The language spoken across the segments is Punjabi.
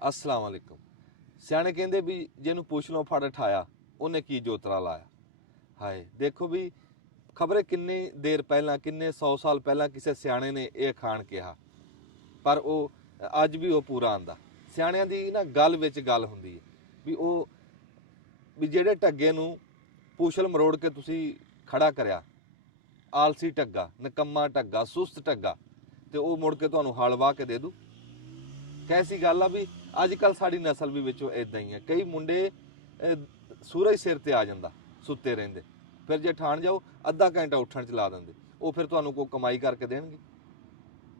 अस्सलाम वालेकुम। सियाणे कहंदे भी जिन्हों पुछ लो फड़ उठाया उन्हें की जोतरा लाया। हाय देखो भी खबरे किन्नी देर पहला किन्ने 100 साल पहला किसी सियाणे ने यह खान कहा, पर वो अज भी वो पूरा आंदा। सियाणियां दी ना गल विच गल हुंदी है भी वो भी जेड़े ढग्गे नूं पूछल मरोड़ के तुसी खड़ा करिया, आलसी ढग्गा, निकम्मा ढग्गा, सुस्त ढग्गा, ते वो मुड़ के तुहानूं हल वाह के दे दू। कैसी गल आ भी अजकल साड़ी नस्ल भी विचों इदां ही है। कई मुंडे सूरज सिर ते आ जांदा सुत्ते रहिंदे, फिर जे ठाण जाओ अद्धा घंटा उठण च ला दिंदे, वो फिर तुहानूं कोई कमाई करके देणगे।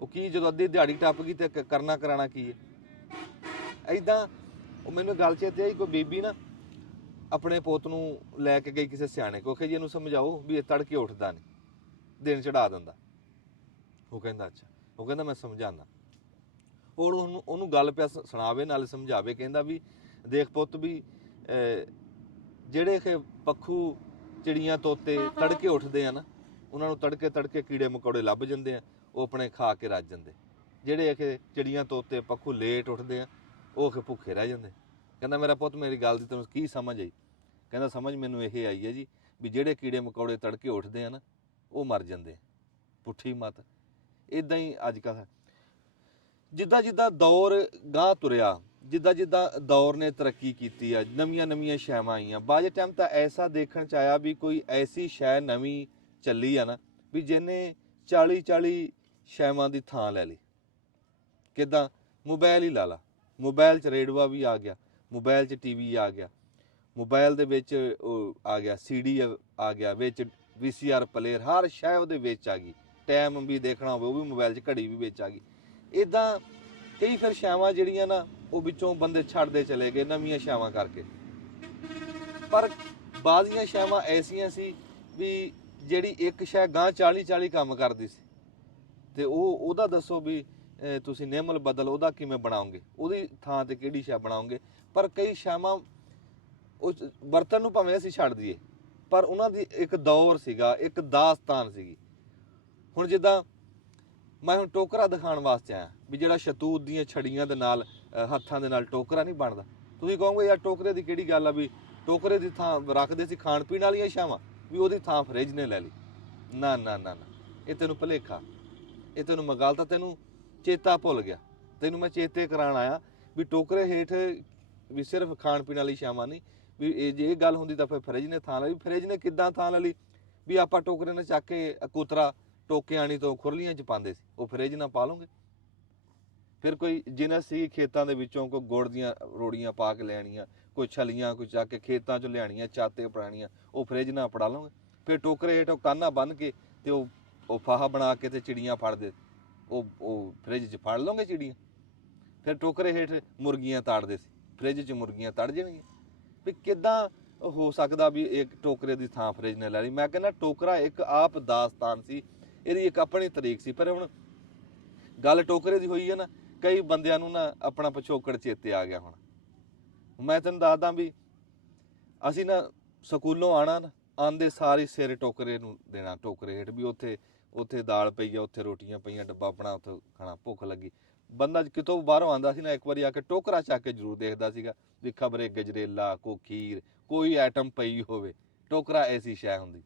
वो की जदों अद्धी दिहाड़ी टप गई ते करना कराना की है। इदां वो मैनूं गल चेते आई, कोई बीबी ना अपने पुੱਤ ਨੂੰ ਲੈ ਕੇ ਗਈ ਕਿਸੇ ਸਿਆਣੇ ਕੋਲ ਕਿ ਜੀ ਇਹਨੂੰ ਸਮਝਾਓ ਵੀ ਇਹ ਤੜਕੇ ਉੱਠਦਾ ਨਹੀਂ, ਦਿਨ ਚੜਾ ਦਿੰਦਾ। ਉਹ ਕਹਿੰਦਾ ਅੱਛਾ। ਉਹ ਕਹਿੰਦਾ ਮੈਂ ਸਮਝਾਉਂਦਾ। ਉਹ ਉਹਨੂੰ ਗੱਲ ਪਿਆ ਸੁਣਾਵੇ ਨਾਲੇ ਸਮਝਾਵੇ। ਕਹਿੰਦਾ ਵੀ ਦੇਖ ਪੁੱਤ ਵੀ ਜਿਹੜੇ ਕਿ ਪੱਖੂ ਚਿੜੀਆਂ ਤੋਤੇ ਤੜਕੇ ਉੱਠਦੇ ਆ ਨਾ, ਉਹਨਾਂ ਨੂੰ ਤੜਕੇ ਤੜਕੇ ਕੀੜੇ ਮਕੌੜੇ ਲੱਭ ਜਾਂਦੇ ਆ, ਉਹ ਆਪਣੇ ਖਾ ਕੇ ਰੱਜ ਜਾਂਦੇ। ਜਿਹੜੇ ਕਿ ਚਿੜੀਆਂ ਤੋਤੇ ਪੱਖੂ ਲੇਟ ਉੱਠਦੇ ਆ ਉਹ ਕਿ ਭੁੱਖੇ ਰਹਿ ਜਾਂਦੇ। ਕਹਿੰਦਾ ਮੇਰਾ ਪੁੱਤ ਮੇਰੀ ਗੱਲ ਦੀ ਤੈਨੂੰ ਕੀ ਸਮਝ ਆਈ? ਕਹਿੰਦਾ ਸਮਝ ਮੈਨੂੰ ਇਹ ਆਈ ਹੈ ਜੀ ਵੀ ਜਿਹੜੇ ਕੀੜੇ ਮਕੌੜੇ ਤੜਕੇ ਉੱਠਦੇ ਆ ਨਾ ਉਹ ਮਰ ਜਾਂਦੇ। ਪੁੱਠੀ ਮੱਤ। ਇੱਦਾਂ ਹੀ ਅੱਜ ਕੱਲ੍ਹ ਜਿੱਦਾਂ ਜਿੱਦਾਂ ਦੌਰ ਗਾਂਹ ਤੁਰਿਆ, ਜਿੱਦਾਂ ਜਿੱਦਾਂ ਦੌਰ ਨੇ ਤਰੱਕੀ ਕੀਤੀ ਆ, ਨਵੀਆਂ ਨਵੀਆਂ ਸ਼ੈਵਾਂ ਆਈਆਂ। ਬਾਅਦ ਟਾਈਮ ਤਾਂ ਐਸਾ ਦੇਖਣ 'ਚ ਆਇਆ ਵੀ ਕੋਈ ਐਸੀ ਸ਼ੈ ਨਵੀਂ ਚੱਲੀ ਆ ਨਾ ਵੀ ਜਿਹਨੇ 40 ਸ਼ੈਵਾਂ ਦੀ ਥਾਂ ਲੈ ਲਈ। ਕਿੱਦਾਂ? ਮੋਬਾਇਲ ਹੀ ਲਾ ਲਾ। ਮੋਬਾਇਲ 'ਚ ਰੇਡੂਆ ਵੀ ਆ ਗਿਆ, ਮੋਬਾਇਲ 'ਚ ਟੀਵੀ ਆ ਗਿਆ, ਮੋਬਾਇਲ ਦੇ ਵਿੱਚ ਉਹ ਆ ਗਿਆ CD ਆ ਗਿਆ, ਵਿੱਚ VCR ਪਲੇਅਰ, ਹਰ ਸ਼ੈ ਉਹਦੇ ਵਿੱਚ ਆ ਗਈ। ਟਾਈਮ ਵੀ ਦੇਖਣਾ ਹੋਵੇ ਉਹ ਵੀ ਮੋਬਾਇਲ 'ਚ, ਘੜੀ ਵੀ ਵਿੱਚ ਆ ਗਈ। ਇੱਦਾਂ ਕਈ ਫਿਰ ਸ਼ੈਵਾਂ ਜਿਹੜੀਆਂ ਨਾ ਉਹ ਵਿੱਚੋਂ ਬੰਦੇ ਛੱਡਦੇ ਚਲੇ ਗਏ ਨਵੀਆਂ ਸ਼ੈਵਾਂ ਕਰਕੇ। ਪਰ ਬਾਜ਼ੀਆਂ ਸ਼ੈਵਾਂ ਐਸੀਆਂ ਸੀ ਵੀ ਜਿਹੜੀ ਇੱਕ ਸ਼ੈ ਗਾਂਹ 40 ਕੰਮ ਕਰਦੀ ਸੀ, ਤੇ ਉਹਦਾ ਦੱਸੋ ਵੀ ਤੁਸੀਂ ਨਿਯਮਲ ਬਦਲ ਉਹਦਾ ਕਿਵੇਂ ਬਣਾਓਗੇ, ਉਹਦੀ ਥਾਂ ਤੇ ਕਿਹੜੀ ਸ਼ੈ ਬਣਾਓਗੇ। ਪਰ ਕਈ ਸ਼ੈਵਾਂ ਉਸ ਬਰਤਨ ਨੂੰ ਭਾਵੇਂ ਅਸੀਂ ਛੱਡ ਦਈਏ, ਪਰ ਉਹਨਾਂ ਦੀ ਇੱਕ ਦੌਰ ਸੀਗਾ, ਇੱਕ ਦਾਸਤਾਨ ਸੀਗੀ। ਹੁਣ ਜਿੱਦਾਂ ਮੈਂ ਹੁਣ ਟੋਕਰਾ ਦਿਖਾਉਣ ਵਾਸਤੇ ਆਇਆ ਵੀ ਜਿਹੜਾ ਸ਼ਤੂਤ ਦੀਆਂ ਛੜੀਆਂ ਦੇ ਨਾਲ ਹੱਥਾਂ ਦੇ ਨਾਲ ਟੋਕਰਾ ਨਹੀਂ ਬਣਦਾ। ਤੁਸੀਂ ਕਹੋਗੇ ਯਾਰ ਟੋਕਰੇ ਦੀ ਕਿਹੜੀ ਗੱਲ ਆ, ਵੀ ਟੋਕਰੇ ਦੀ ਥਾਂ ਰੱਖਦੇ ਸੀ ਖਾਣ ਪੀਣ ਵਾਲੀਆਂ ਸ਼ੈਵਾਂ, ਵੀ ਉਹਦੀ ਥਾਂ ਫਰਿੱਜ ਨੇ ਲੈ ਲਈ। ਨਾ ਨਾ ਨਾ ਨਾ, ਇਹ ਤੈਨੂੰ ਭੁਲੇਖਾ। ਇਹ ਤੈਨੂੰ ਮੈਂ ਗੱਲ ਤਾਂ ਤੈਨੂੰ ਚੇਤਾ ਭੁੱਲ ਗਿਆ। ਤੈਨੂੰ ਮੈਂ ਚੇਤੇ ਕਰਾਉਣ ਆਇਆ ਵੀ ਟੋਕਰੇ ਹੇਠ ਵੀ ਸਿਰਫ ਖਾਣ ਪੀਣ ਵਾਲੀ ਸ਼ੈਵਾਂ ਨਹੀਂ, ਵੀ ਇਹ ਜੇ ਇਹ ਗੱਲ ਹੁੰਦੀ ਤਾਂ ਫਿਰ ਫਰਿੱਜ ਨੇ ਥਾਂ ਲੈ ਲਈ। ਫਰਿੱਜ ਨੇ ਕਿੱਦਾਂ ਥਾਂ ਲੈ ਲਈ? ਵੀ ਆਪਾਂ ਟੋਕਰੇ ਨੇ ਚੱਕ ਕੇ ਕੋਤਰਾ ਟੋਕਿਆਣੀ ਤੋਂ ਖੁਰਲੀਆਂ 'ਚ ਪਾਉਂਦੇ ਸੀ, ਉਹ ਫਰਿੱਜ ਨਾਲ ਪਾ ਲਓਗੇ। ਫਿਰ ਕੋਈ ਜਿਨਸ ਸੀ ਖੇਤਾਂ ਦੇ ਵਿੱਚੋਂ ਕੋਈ ਗੁੜ ਦੀਆਂ ਰੋੜੀਆਂ ਪਾ ਕੇ ਲੈਣੀਆਂ, ਕੋਈ ਛਲੀਆਂ ਕੋਈ ਚੱਕ ਕੇ ਖੇਤਾਂ 'ਚੋਂ ਲਿਆਣੀਆਂ, ਚਾਤੇ ਪੜਾਣੀਆਂ, ਉਹ ਫਰਿੱਜ ਨਾਲ ਪੜਾ ਲਓਗੇ। ਫਿਰ ਟੋਕਰੇ ਹੇਠ ਕਾਨਾ ਬੰਨ੍ਹ ਕੇ ਤੇ ਉਹ ਫਾਹਾ ਬਣਾ ਕੇ ਤੇ ਚਿੜੀਆਂ ਫੜਦੇ, ਉਹ ਫਰਿੱਜ 'ਚ ਫੜ ਲਓਗੇ ਚਿੜੀਆਂ। ਫਿਰ ਟੋਕਰੇ ਹੇਠ ਮੁਰਗੀਆਂ ਤਾੜਦੇ ਸੀ, ਫਰਿੱਜ 'ਚ ਮੁਰਗੀਆਂ ਤੜ ਜਾਣਗੀਆਂ। ਵੀ ਕਿੱਦਾਂ ਹੋ ਸਕਦਾ ਵੀ ਇੱਕ ਟੋਕਰੇ ਦੀ ਥਾਂ ਫਰਿੱਜ ਨੇ ਲੈ ਲਈ? ਮੈਂ ਕਹਿੰਦਾ ਟੋਕਰਾ ਇੱਕ ਆਪ ਦਾਸਤਾਨ ਸੀ, ਇਹਦੀ ਇੱਕ ਆਪਣੀ ਤਰੀਕ ਸੀ। ਪਰ ਹੁਣ ਗੱਲ ਟੋਕਰੇ ਦੀ ਹੋਈ ਹੈ ਨਾ, ਕਈ ਬੰਦਿਆਂ ਨੂੰ ਨਾ ਆਪਣਾ ਪਿਛੋਕੜ ਚੇਤੇ ਆ ਗਿਆ। ਹੁਣ ਮੈਂ ਤੈਨੂੰ ਦੱਸਦਾ ਵੀ ਅਸੀਂ ਨਾ ਸਕੂਲੋਂ ਆਉਣਾ ਨਾ, ਆਉਂਦੇ ਸਾਰੀ ਸਿਰ ਟੋਕਰੇ ਨੂੰ ਦੇਣਾ, ਟੋਕਰੇ ਹੇਠ ਵੀ ਉੱਥੇ ਦਾਲ ਪਈ ਆ, ਉੱਥੇ ਰੋਟੀਆਂ ਪਈਆਂ, ਡੱਬਾ ਆਪਣਾ ਉੱਥੇ ਖਾਣਾ, ਭੁੱਖ ਲੱਗੀ। ਬੰਦਾ ਕਿਤੋਂ ਬਾਹਰੋਂ ਆਉਂਦਾ ਸੀ ਨਾ, ਇੱਕ ਵਾਰੀ ਆ ਕੇ ਟੋਕਰਾ ਚੱਕ ਕੇ ਜ਼ਰੂਰ ਦੇਖਦਾ ਸੀਗਾ ਵੀ ਖਬਰੇ ਗਜਰੇਲਾ, ਕੋਈ ਖੀਰ, ਕੋਈ ਆਈਟਮ ਪਈ ਹੋਵੇ। ਟੋਕਰਾ ਐਸੀ ਸ਼ੈ ਹੁੰਦੀ।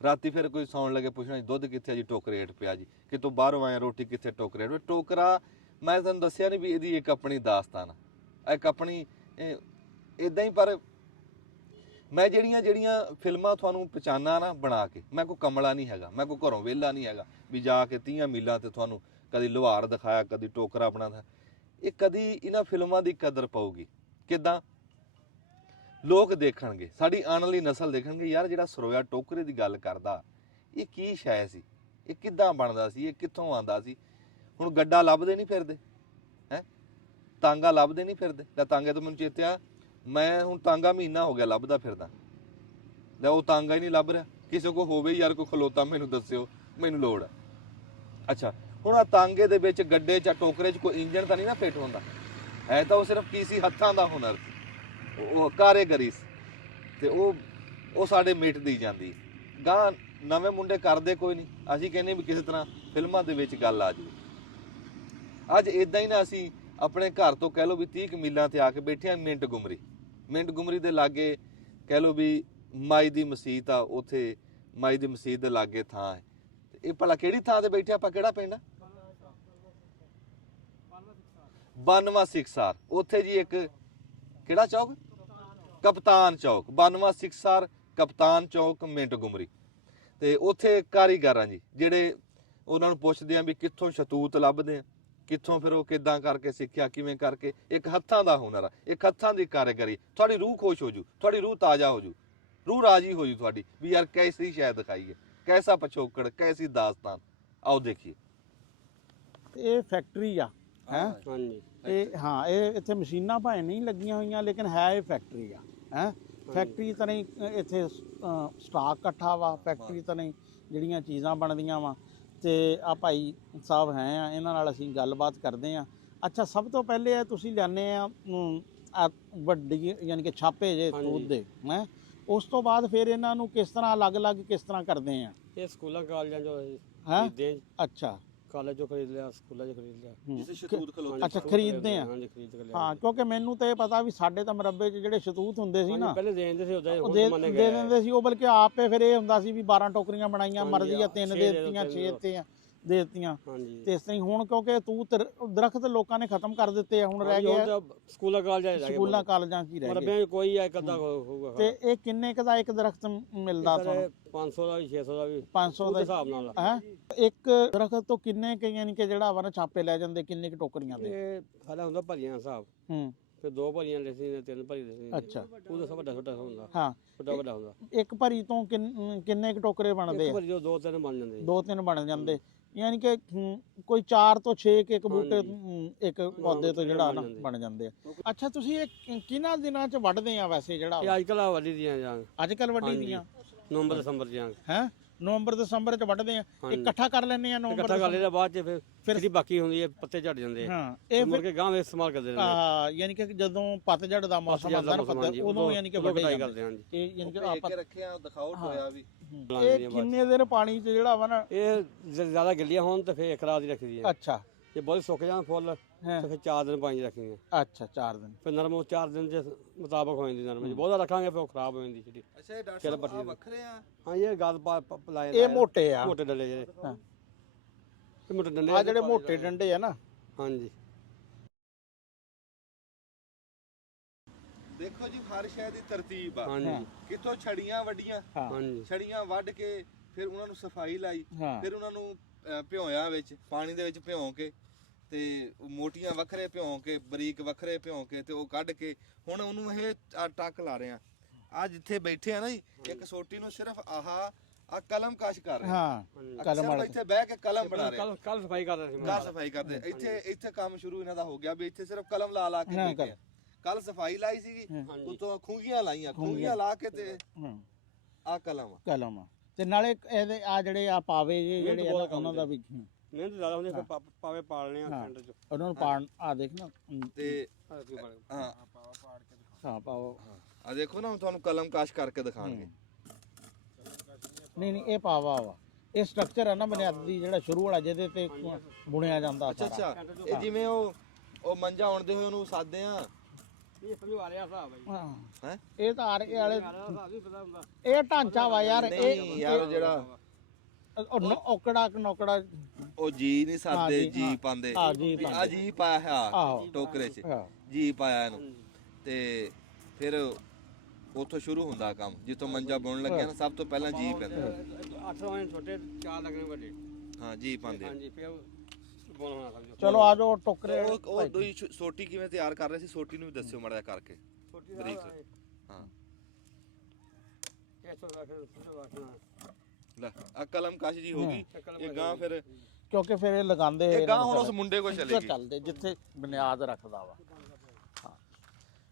ਰਾਤੀ ਫਿਰ ਕੋਈ ਸੌਣ ਲੱਗੇ ਪੁੱਛਣਾ ਜੀ ਦੁੱਧ ਕਿੱਥੇ ਜੀ? ਟੋਕਰੇ ਹੇਠ ਪਿਆ ਜੀ। ਕਿਤੋਂ ਬਾਹਰੋਂ ਆਏ ਰੋਟੀ ਕਿੱਥੇ? ਟੋਕਰੇ ਹੇਠ। ਟੋਕਰਾ ਮੈਂ ਤੁਹਾਨੂੰ ਦੱਸਿਆ ਨਹੀਂ ਵੀ ਇਹਦੀ ਇੱਕ ਆਪਣੀ ਦਾਸਤਾਨ ਆ, ਇੱਕ ਆਪਣੀ ਇੱਦਾਂ ਹੀ। ਪਰ ਮੈਂ ਜਿਹੜੀਆਂ ਫਿਲਮਾਂ ਤੁਹਾਨੂੰ ਪਛਾਣਾ ਨਾ ਬਣਾ ਕੇ, ਮੈਂ ਕੋਈ ਕਮਲਾ ਨਹੀਂ ਹੈਗਾ, ਮੈਂ ਕੋਈ ਘਰੋਂ ਵਿਹਲਾ ਨਹੀਂ ਹੈਗਾ ਵੀ ਜਾ ਕੇ 30 ਮੀਲਾਂ ਤੇ ਤੁਹਾਨੂੰ ਕਦੀ ਲੁਹਾਰ ਦਿਖਾਇਆ, ਕਦੀ ਟੋਕਰਾ ਬਣਾਦਾ। ਇਹ ਕਦੀ ਇਹਨਾਂ ਫਿਲਮਾਂ ਦੀ ਕਦਰ ਪਾਊਗੀ। ਕਿੱਦਾਂ? ਲੋਕ ਦੇਖਣਗੇ, ਸਾਡੀ ਆਉਣ ਵਾਲੀ ਨਸਲ ਦੇਖਣਗੇ, ਯਾਰ ਜਿਹੜਾ ਸਰੋਇਆ ਟੋਕਰੇ ਦੀ ਗੱਲ ਕਰਦਾ ਇਹ ਕੀ ਸ਼ੈ ਸੀ, ਇਹ ਕਿੱਦਾਂ ਬਣਦਾ ਸੀ, ਇਹ ਕਿੱਥੋਂ ਆਉਂਦਾ ਸੀ। ਹੁਣ ਗੱਡਾ ਲੱਭਦੇ ਨਹੀਂ ਫਿਰਦੇ ਹੈ, ਤਾਂਗਾ ਲੱਭਦੇ ਨਹੀਂ ਫਿਰਦੇ। ਤਾਂ ਤਾਂਗੇ ਤੋਂ ਮੈਨੂੰ ਚੇਤਿਆ, ਮੈਂ ਹੁਣ ਤਾਂਗਾ ਮਹੀਨਾ ਹੋ ਗਿਆ ਲੱਭਦਾ ਫਿਰਦਾ, ਲੈ ਉਹ ਤਾਂਗਾ ਹੀ ਨਹੀਂ ਲੱਭ ਰਿਹਾ। ਕਿਸੇ ਕੋਲ ਹੋਵੇ ਯਾਰ ਕੋਈ ਖਲੋਤਾ ਮੈਨੂੰ ਦੱਸਿਓ, ਮੈਨੂੰ ਲੋੜ ਆ। ਅੱਛਾ ਹੁਣ ਆ ਤਾਂਗੇ ਦੇ ਵਿੱਚ ਗੱਡੇ 'ਚ ਟੋਕਰੇ 'ਚ ਕੋਈ ਇੰਜਣ ਤਾਂ ਨਹੀਂ ਨਾ ਫਿੱਟ ਹੁੰਦਾ ਹੈ, ਤਾਂ ਉਹ ਸਿਰਫ ਕੀ ਸੀ? ਹੱਥਾਂ ਦਾ ਹੁਨਰ ਸੀ, ਉਹ ਕਾਰੀਗਰੀ ਸੀ। ਤੇ ਉਹ ਸਾਡੇ ਮਿਟਦੀ ਜਾਂਦੀ। ਗਾਂ ਨਵੇਂ ਮੁੰਡੇ ਕਰਦੇ ਕੋਈ ਨਹੀਂ, ਅਸੀਂ ਕਹਿੰਦੇ ਵੀ ਕਿਸੇ ਤਰ੍ਹਾਂ ਫਿਲਮਾਂ ਦੇ ਵਿੱਚ ਗੱਲ ਆ ਜਾਵੇ। ਅੱਜ ਇਦਾਂ ਹੀ ਨਾ ਅਸੀਂ ਆਪਣੇ ਘਰ ਤੋਂ ਕਹਿ ਲਓ ਵੀ 30 ਮੀਲਾਂ ਤੇ ਆ ਕੇ ਬੈਠੇ ਆ ਮਿੰਟ ਗੁਮਰੀ ਦੇ ਲਾਗੇ ਕਹਿ ਲਓ ਵੀ ਮਾਈ ਦੀ ਮਸਜਿਦ ਆ, ਉੱਥੇ ਮਾਈ ਦੀ ਮਸਜਿਦ ਦੇ ਲਾਗੇ ਥਾਂ ਹੈ। ਇਹ ਭਲਾ ਕਿਹੜੀ ਥਾਂ ਤੇ ਬੈਠੇ ਆਪਾਂ, ਕਿਹੜਾ ਪਿੰਡ? ਬਾਨਵਾ ਸਿਕਸਾਰ। ਉੱਥੇ ਜੀ ਇੱਕ ਕਿਹੜਾ ਚੌਕ? ਕਪਤਾਨ ਚੌਕ। ਬਾਨਵਾ ਸਿਕਸਾਰ ਕਪਤਾਨ ਚੌਕ ਮਿੰਟ ਗੁਮਰੀ। ਤੇ ਉੱਥੇ ਕਾਰੀਗਰ ਆ ਜੀ ਜਿਹੜੇ ਉਹਨਾਂ ਨੂੰ ਪੁੱਛਦੇ ਆ ਵੀ ਕਿੱਥੋਂ ਸ਼ਤੂਤ ਲੱਭਦੇ ਆ, ਕਿੱਥੋਂ ਫਿਰ ਉਹ ਕਿੱਦਾਂ ਕਰਕੇ ਸਿੱਖਿਆ, ਕਿਵੇਂ ਕਰਕੇ। ਇੱਕ ਹੱਥਾਂ ਦਾ ਹੁਨਰ ਆ, ਇੱਕ ਹੱਥਾਂ ਦੀ ਕਾਰੀਗਰੀ। ਤੁਹਾਡੀ ਰੂਹ ਖੁਸ਼ ਹੋ ਜੂ, ਤੁਹਾਡੀ ਰੂਹ ਤਾਜ਼ਾ ਹੋ ਜੂ, ਰੂਹ ਰਾਜੀ ਹੋ ਜੂ ਤੁਹਾਡੀ ਵੀ ਯਾਰ ਕੈਸੀ ਸ਼ੈ ਦਿਖਾਈ ਹੈ, ਕੈਸਾ ਪਿਛੋਕੜ, ਕੈਸੀ ਦਾਸਤਾਨ। ਆਓ ਦੇਖੀਏ। ਇਹ ਫੈਕਟਰੀ ਆ ਹੈ। ਹਾਂਜੀ। ਇਹ ਹਾਂ, ਇਹ ਇੱਥੇ ਮਸ਼ੀਨਾਂ ਭਾਵੇਂ ਨਹੀਂ ਲੱਗੀਆਂ ਹੋਈਆਂ ਲੇਕਿਨ ਹੈ ਇਹ ਫੈਕਟਰੀ ਆ ਹੈ। ਫੈਕਟਰੀ ਤਰ੍ਹਾਂ ਹੀ ਇੱਥੇ ਸਟਾਕ ਇਕੱਠਾ ਵਾ, ਫੈਕਟਰੀ ਤਰ੍ਹਾਂ ਹੀ ਜਿਹੜੀਆਂ ਚੀਜ਼ਾਂ ਬਣਦੀਆਂ ਵਾ। ਤੇ ਆ ਭਾਈ ਸਾਹਿਬ ਹੈ ਆ, ਇਹਨਾਂ ਨਾਲ ਅਸੀਂ ਗੱਲਬਾਤ ਕਰਦੇ ਆ। ਅੱਛਾ, ਸਭ ਤੋਂ ਪਹਿਲੇ ਆ ਤੁਸੀਂ ਲਿਆਨੇ ਆ ਵੱਡੀ ਯਾਨੀ ਕਿ ਛਾਪੇ ਜੇ ਸਤੂਤ ਦੇ ਹੈ। ਉਸ ਤੋਂ ਬਾਅਦ ਫਿਰ ਇਹਨਾਂ ਨੂੰ ਕਿਸ ਤਰ੍ਹਾਂ ਅਲੱਗ-ਅਲੱਗ ਕਿਸ ਤਰ੍ਹਾਂ ਕਰਦੇ ਆ? ਇਹ ਸਕੂਲਾਂ ਕਾਲਜਾਂ ਚੋਂ ਖਰੀਦਦੇ ਆ। ਅੱਛਾ, ਕਾਲਜ ਚੋਂ ਖਰੀਦ ਲਿਆ, ਸਕੂਲਾਂ ਚੋਂ ਖਰੀਦ ਲਿਆ। ਜਿਸੇ ਸ਼ਤੂਤ ਖਲੋਤੇ। ਅੱਛਾ, ਖਰੀਦਦੇ ਆ। ਹਾਂਜੀ, ਖਰੀਦ ਕੇ ਲਿਆ। ਹਾਂ, ਕਿਉਂਕਿ ਮੈਨੂੰ ਤਾਂ ਇਹ ਪਤਾ ਵੀ ਸਾਡੇ ਤਾਂ ਮਰੱਬੇ 'ਚ ਜਿਹੜੇ ਸ਼ਤੂਤ ਹੁੰਦੇ ਸੀ ਨਾ, ਪਹਿਲੇ ਦੇ ਦਿੰਦੇ ਸੀ, ਉਹਦਾ ਦੇ ਦਿੰਦੇ ਸੀ ਉਹ। ਬਲਕਿ ਆਪੇ ਫਿਰ ਇਹ ਹੁੰਦਾ ਸੀ ਵੀ 12 ਟੋਕਰੀਆਂ ਬਣਾਈਆਂ, ਮਰਜ਼ੀ ਆ 3 ਦੇ ਦਿੱਤੀਆਂ, 6 ਦਿੱਤੀਆਂ ਦੇ ਦਿੱਤੀਆਂ। ਤੇ ਇਸ ਤਰ੍ਹਾਂ ਹੁਣ ਕਿਉਂਕਿ ਤੂਤ ਦਰਖਤ ਲੋਕਾਂ ਨੇ ਖਤਮ ਕਰ ਦਿੱਤੇ ਆ, ਹੁਣ ਰਹਿ ਗਿਆ ਸਕੂਲਾਂ ਕਾਲਜਾਂ 'ਚ, ਸਕੂਲਾਂ ਕਾਲਜਾਂ 'ਚ ਹੀ ਰਹਿ ਗਏ। ਕੋਈ ਆ ਇੱਕ ਅੱਧਾ ਹੋਊਗਾ। ਤੇ ਇਹ ਕਿੰਨੇ ਕ ਦਾ ਇੱਕ ਦਰਖਤ ਮਿਲਦਾ ਤੁਹਾਨੂੰ? 500 ਦਾ ਵੀ, 600 ਦਾ ਵੀ, 500 ਦੇ ਹਿਸਾਬ ਨਾਲ ਹੈ। ਇੱਕ ਦਰਖਤ ਤੋਂ ਕਿੰਨੇ ਕ ਯਾਨੀ ਕਿ ਜਿਹੜਾ ਵਾ ਨਾ ਛਾਪੇ ਲੈ ਜਾਂਦੇ, ਕਿੰਨੇ ਕ ਟੋਕਰੀਆਂ ਦੇ? ਇਹ ਸਾਡਾ ਹੁੰਦਾ ਭਰੀਆਂ ਹਿਸਾਬ। ਫਿਰ 2 ਭਰੀਆਂ ਲੈਸੀ ਨੇ, 3 ਭਰੀ ਲੈਸੀ। ਅੱਛਾ, ਉਹਦਾ ਸਭ ਵੱਡਾ ਛੋਟਾ ਹੁੰਦਾ। ਹਾਂ, ਵੱਡਾ ਹੁੰਦਾ। ਇੱਕ ਭਰੀ ਤੋਂ ਕਿੰਨੇ ਕ ਟੋਕਰੇ ਬਣਦੇ ਆ? ਭਰੀ ਤੋਂ 2-3 ਬਣ ਜਾਂਦੇ। 2-3 ਬਣ ਜਾਂਦੇ, ਯਾਨੀ ਕਿ ਕੋਈ 4 ਤੋਂ 6 ਇੱਕ ਬੂਟੇ ਇੱਕ ਪੌਦੇ ਤੋਂ ਜਿਹੜਾ ਨਾ ਬਣ ਜਾਂਦੇ ਆ। ਅੱਛਾ, ਤੁਸੀਂ ਇਹ ਕਿਹਨਾਂ ਦਿਨਾਂ 'ਚ ਵੱਢਦੇ ਆ ਵੈਸੇ ਜਿਹੜਾ? ਇਹ ਅੱਜ ਕੱਲ੍ਹ ਵੱਢੀ ਦੀਆਂ ਜਾਂ ਅੱਜ ਕੱਲ੍ਹ ਵੱਢੀ ਦੀਆਂ? ਨਵੰਬਰ ਦਸੰਬਰ ਜਾਂ ਹੈ, ਨਵੰਬਰ ਦਸੰਬਰ 'ਚ ਵੱਢਦੇ ਆ। ਇਕੱਠਾ ਕਰ ਲੈਂਦੇ ਆ ਨਵੰਬਰ ਇਕੱਠਾ ਕਰ ਲਈਦਾ, ਬਾਅਦ 'ਚ ਫਿਰ ਜਿਹੜੀ ਬਾਕੀ ਹੁੰਦੀ ਹੈ ਪੱਤੇ ਝੜ ਜਾਂਦੇ। ਹਾਂ, ਇਹ ਮੁੜ ਕੇ ਗਾਂ ਵਿੱਚ ਇਸਤੇਮਾਲ ਕਰਦੇ ਨੇ। ਯਾਨੀ ਕਿ ਜਦੋਂ ਪਤਝੜ ਦਾ ਮੌਸਮ ਆਉਂਦਾ ਨਾ, ਉਦੋਂ ਯਾਨੀ ਕਿ ਵੱਢੇ ਕਰਦੇ ਹਾਂ ਜੀ। ਇਹ ਯਾਨੀ ਕਿ ਆਪਾਂ ਰੱਖਿਆ ਦਿਖਾਓ ਹੋਇਆ ਵੀ। ਇਹ ਕਿੰਨੇ ਦਿਨ ਪਾਣੀ 'ਚ ਜਿਹੜਾ ਵਾ ਨਾ, ਇਹ ਜ਼ਿਆਦਾ ਗਿੱਲੀਆਂ ਹੋਣ ਤੇ ਫਿਰ ਇੱਕ ਰਾਤ ਹੀ ਰੱਖਦੀ ਹੈ। ਅੱਛਾ, ਜੇ ਬਹੁਤ ਸੁੱਕ ਜਾਣ ਫੁੱਲ ਤੇ ਫਿਰ 4 ਦਿਨ ਪਾਣੀ 'ਚ ਰੱਖਣੀ ਹੈ। ਅੱਛਾ, 4 ਦਿਨ। ਫਿਰ ਨਰਮ ਉਹ 4 ਦਿਨ ਦੇ ਮੁਤਾਬਕ ਹੋ ਜਾਂਦੀ ਨਰਮ। ਜੇ ਬਹੁਤਾ ਰੱਖਾਂਗੇ ਫਿਰ ਉਹ ਖਰਾਬ ਹੋ ਜਾਂਦੀ ਜਿਹੜੀ। ਅੱਛਾ, ਇਹ ਡਾਕਟਰ ਸਾਹਿਬ ਆ ਵੱਖਰੇ ਆ? ਹਾਂ, ਇਹ ਗੱਲ ਲਾਏ ਇਹ ਮੋਟੇ ਆ, ਮੋਟੇ ਡੰਡੇ ਜਿਹੜੇ। ਹਾਂ, ਇਹ ਮੋਟੇ ਡੰਡੇ ਆ ਜਿਹੜੇ ਮੋਟੇ ਡੰਡੇ ਆ ਨਾ। ਹਾਂਜੀ। ਦੇਖੋ ਜੀ, ਹਰ ਸ਼ੈ ਦੀ ਤਰਤੀਬ ਆ। ਹਾਂਜੀ। ਕਿੱਥੋਂ ਛੜੀਆਂ ਵੱਡੀਆਂ, ਹਾਂਜੀ, ਛੜੀਆਂ ਵੱਢ ਕੇ ਫਿਰ ਉਹਨਾਂ ਨੂੰ ਸਫਾਈ ਲਾਈ, ਫਿਰ ਉਹਨਾਂ ਨੂੰ ਭਿਓਇਆ ਵਿੱਚ ਪਾਣੀ ਦੇ ਵਿੱਚ ਭਿਉਂ ਕੇ, ਤੇ ਮੋਟੀਆਂ ਵੱਖਰੇ ਭਿਉਂ ਕੇ, ਬਰੀਕ ਵੱਖਰੇ ਭਿਉਂ ਕੇ, ਤੇ ਉਹ ਕੱਢ ਕੇ ਹੁਣ ਉਹਨੂੰ ਇਹ ਟੱਕ ਲਾ ਰਹੇ ਆ। ਆ ਜਿੱਥੇ ਬੈਠੇ ਆ ਨਾ ਜੀ, ਇੱਕ ਸੋਟੀ ਨੂੰ ਸਿਰਫ ਆ ਕਲਮ ਕਸ਼ ਕਰ ਰਹੇ। ਹਾਂ, ਕਲਮ ਵਾਲਾ ਇੱਥੇ ਬਹਿ ਕੇ ਕਲਮ ਬਣਾ ਰਹੇ। ਕੱਲ ਸਫਾਈ ਕਰਦੇ ਸੀ। ਕੱਲ ਸਫਾਈ ਕਰਦੇ। ਇੱਥੇ ਕੰਮ ਸ਼ੁਰੂ ਇਹਨਾਂ ਦਾ ਹੋ ਗਿਆ ਵੀ ਇੱਥੇ ਸਿਰਫ ਕਲਮ ਲਾ ਕੇ ਬੈਠੇ ਆ। ਕੱਲ ਸਫਾਈ ਲਾਈ ਸੀਗੀ, ਉਤੋਂ ਖੂੰਗੀਆਂ ਲਾਈਆਂ, ਖੂੰਗੀਆਂ ਲਾ ਕੇ ਤੇ ਆ ਕਲਮ ਤੇ ਨਾਲੇ ਇਹਦੇ ਆ ਜਿਹੜੇ ਆ ਪਾਵੇ ਜਿਹੜੇ ਆ ਉਹਨਾਂ ਦਾ ਵੀ ਮਿਹਨਤ ਜ਼ਿਆਦਾ ਹੁੰਦੀ, ਫਿਰ ਪਾਵੇ ਪਾਲਣੇ ਆ ਸੈਂਟਰ 'ਚ। ਉਹਨਾਂ ਨੂੰ ਪਾਣ ਆ ਦੇਖ ਨਾ। ਤੇ ਹਾਂ, ਪਾਓ। ਆ ਦੇਖੋ ਨਾ, ਤੁਹਾਨੂੰ ਕਲਮ ਕਾਸ਼ ਕਰਕੇ ਦਿਖਾਣਗੇ। ਨਹੀਂ, ਇਹ ਪਾਵਾ ਵਾ। ਇਹ ਸਟਰਕਚਰ ਹੈ ਨਾ ਬੁਨਿਆਦੀ ਜਿਹੜਾ ਸ਼ੁਰੂ ਵਾਲਾ, ਜਿਹਦੇ ਤੇ ਬੁਣਿਆ ਜਾਂਦਾ। ਅੱਛਾ, ਇਹ ਜਿਵੇਂ ਉਹ ਮੰਜਾ ਉਣਦੇ ਹੋਏ ਉਹਨੂੰ ਸਾਦੇ ਆ। ਇਹ ਸਮਝੋ ਆ ਰਿਹਾ ਹਿਸਾਬ ਹੈ। ਹੈ, ਇਹ ਤਾਂ ਆਰੇ ਵਾਲੇ ਇਹ ਢਾਂਚਾ ਵਾ ਯਾਰ। ਇਹ ਯਾਰ ਜਿਹੜਾ ਔਕੜਾ ਨੌਕੜਾ ਉਹ ਜੀ ਨਹੀਂ ਸਾਦੇ, ਜੀ ਪਾਉਂਦੇ ਆ। ਜੀ ਪਾਇਆ ਹੈ ਟੋਕਰੇ 'ਚ, ਜੀ ਪਾਇਆ ਇਹਨੂੰ। ਤੇ ਫਿਰ ਉੱਥੋਂ ਸ਼ੁਰੂ ਹੁੰਦਾ ਕੰਮ। ਜਿੱਥੋਂ ਮੰਜਾ ਬੁਣਨ ਲੱਗਿਆ ਨਾ, ਸਭ ਤੋਂ ਪਹਿਲਾਂ ਜੀ ਪੈਂਦਾ। 800 ਇੰਚ ਛੋਟੇ, 4 ਲੱਗਣੇ ਵੱਡੇ। ਹਾਂ, ਜੀ ਪਾਉਂਦੇ। ਹਾਂਜੀ, ਫਿਰ ਬੋਲਣਾ ਸਮਝੋ। ਚਲੋ ਆ ਜਾਓ ਟੋਕਰੇ। ਉਹ ਦੋਈ ਸੋਟੀ ਕਿਵੇਂ ਤਿਆਰ ਕਰ ਰਹੇ ਸੀ, ਸੋਟੀ ਨੂੰ ਵੀ ਦੱਸਿਓ ਮਾੜਾ ਜਿਹਾ ਕਰਕੇ ਬਰੀਕ। ਹਾਂ, ਇਹ ਤੋਂ ਰੱਖਣਾ ਲੈ ਆ ਕਲਮ ਕਾਸ਼ ਜੀ ਹੋ ਗਈ। ਇਹ ਗਾਂ ਫਿਰ ਕਿਉਂਕਿ ਫਿਰ ਇਹ ਲਗਾਉਂਦੇ ਇਹ ਗਾਂ ਹੁਣ ਉਸ ਮੁੰਡੇ ਕੋਲ ਚਲੇ ਗਈ, ਚੱਲਦੇ ਜਿੱਥੇ ਬੁਨਿਆਦ ਰੱਖਦਾ ਵਾ।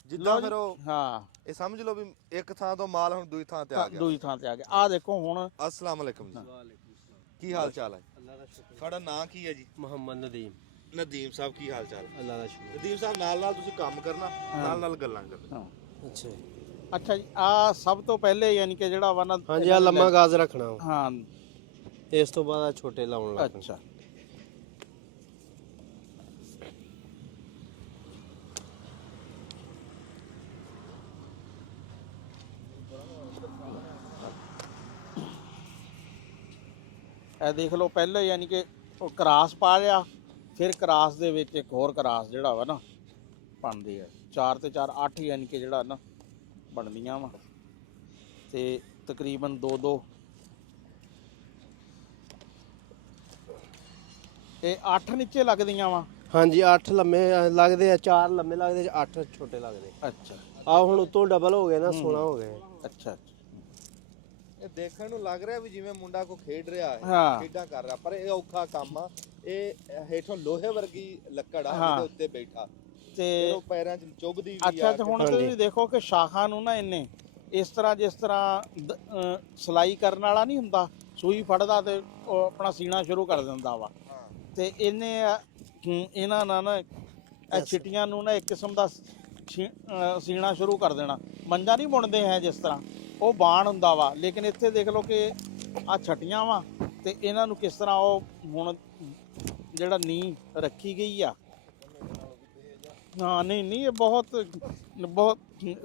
ਜਿੱਦਾਂ ਫਿਰ ਉਹ ਹਾਂ, ਇਹ ਸਮਝ ਲਓ ਵੀ ਇੱਕ ਥਾਂ ਤੋਂ ਮਾਲ ਹੁਣ ਦੂਜੀ ਥਾਂ ਤੇ ਆ ਗਿਆ। ਦੂਜੀ ਥਾਂ ਤੇ ਆ ਗਿਆ। ਆ ਦੇਖੋ ਹੁਣ। अस्सलाम वालेकुम जी, ਕੀ ਹਾਲ ਚਾਲ ਹੈ? ਤੁਹਾਡਾ ਨਾਂ ਕੀ ਹੈ ਜੀ? ਮੁਹੰਮਦ ਨਦੀਮ। ਨਦੀਮ ਸਾਹਿਬ, ਕੀ ਹਾਲ ਚਾਲ ਹੈ? ਅੱਲਾ ਦਾ ਸ਼ੁਕਰ। ਨਦੀਮ ਸਾਹਿਬ, ਨਾਲ ਤੁਸੀਂ ਕੰਮ ਕਰਨਾ, ਨਾਲ ਗੱਲਾਂ ਕਰਨਾ। ਅੱਛਾ, ਅੱਛਾ ਜੀ, ਆ ਸਭ ਤੋਂ ਪਹਿਲੇ ਯਾਨੀ ਕਿ ਜਿਹੜਾ ਵਾ ਨਾ, ਹਾਂਜੀ, ਆ ਲੰਮਾ ਗਾਜ਼ ਰੱਖਣਾ। ਹਾਂ, ਇਸ ਤੋਂ ਬਾਅਦ ਆ ਛੋਟੇ ਲਾਉਣ ਲੱਗ। ਅੱਛਾ, ਇਹ ਦੇਖ ਲਓ ਪਹਿਲਾਂ ਯਾਨੀ ਕਿ ਉਹ ਕਰਾਸ ਪਾ ਲਿਆ, ਫਿਰ ਕਰਾਸ ਦੇ ਵਿੱਚ ਇੱਕ ਹੋਰ ਕਰਾਸ ਜਿਹੜਾ ਵਾ ਨਾ ਬਣਦੀ ਹੈ 4 ਤੇ 4 8 ਯਾਨੀ ਕਿ ਜਿਹੜਾ ਨਾ ਬਣਦੀਆਂ ਵਾ ਤੇ ਤਕਰੀਬਨ 2 ਇਹ 8 ਨੀਚੇ ਲੱਗਦੀਆਂ ਵਾ। ਹਾਂਜੀ 8 ਲੰਮੇ ਲੱਗਦੇ ਆ, 4 ਲੰਮੇ ਲੱਗਦੇ, 8 ਛੋਟੇ ਲੱਗਦੇ। ਅੱਛਾ ਆ ਹੁਣ ਉਤੋਂ ਡਬਲ ਹੋ ਗਏ ਨਾ, 16 ਹੋ ਗਏ। ਅੱਛਾ ਇਹ ਦੇਖਣ ਨੂੰ ਲੱਗ ਰਿਹਾ ਵੀ ਜਿਵੇਂ ਮੁੰਡਾ ਕੋ ਖੇਡ ਰਿਹਾ ਹੈ, ਹਾਂ। ਖੇਡਾਂ ਕਰ ਰਿਹਾ, ਪਰ ਇਹ ਔਖਾ ਕੰਮ ਆ। ਇਹ ਹੇਠੋਂ ਲੋਹੇ ਵਰਗੀ ਲੱਕੜ ਆ ਹਾਂ। ਜਿਹਦੇ ਉੱਤੇ ਬੈਠਾ ਤੇ ਉਹ ਪੈਰਾਂ 'ਚ ਚੁੱਭਦੀ ਵੀ ਅੱਛਾ ਆ। ਤੇ ਹੁਣ ਤੁਸੀਂ ਦੇਖੋ ਕਿ ਸ਼ਾਖਾਂ ਨੂੰ ਨਾ ਇਹਨੇ ਇਸ ਤਰ੍ਹਾਂ ਜਿਸ ਤਰ੍ਹਾਂ ਸਲਾਈ ਕਰਨ ਵਾਲਾ ਨਹੀਂ ਹੁੰਦਾ, ਸੂਈ ਫੜਦਾ ਤੇ ਉਹ ਆਪਣਾ ਸੀਣਾ ਸ਼ੁਰੂ ਕਰ ਦਿੰਦਾ ਵਾ। ਤੇ ਇਹਨੇ ਇਹਨਾਂ ਨਾਲ ਨਾ ਇਹ ਛਿਟੀਆਂ ਨੂੰ ਨਾ ਇੱਕ ਕਿਸਮ ਦਾ ਸੀਣਾ ਸ਼ੁਰੂ ਕਰ ਦੇਣਾ। ਮੰਜਾ ਨਹੀਂ ਬੁਣਦੇ ਹੈ ਜਿਸ ਤਰ੍ਹਾਂ, ਉਹ ਬਾਣ ਹੁੰਦਾ ਵਾ, ਲੇਕਿਨ ਇੱਥੇ ਦੇਖ ਲਓ ਕਿ ਆ ਛਟੀਆਂ ਵਾ ਤੇ ਇਹਨਾਂ ਨੂੰ ਕਿਸ ਤਰ੍ਹਾਂ ਉਹ ਹੁਣ ਜਿਹੜਾ ਨੀਂਹ ਰੱਖੀ ਗਈ ਆ। ਹਾਂ ਨਹੀਂ ਇਹ ਬਹੁਤ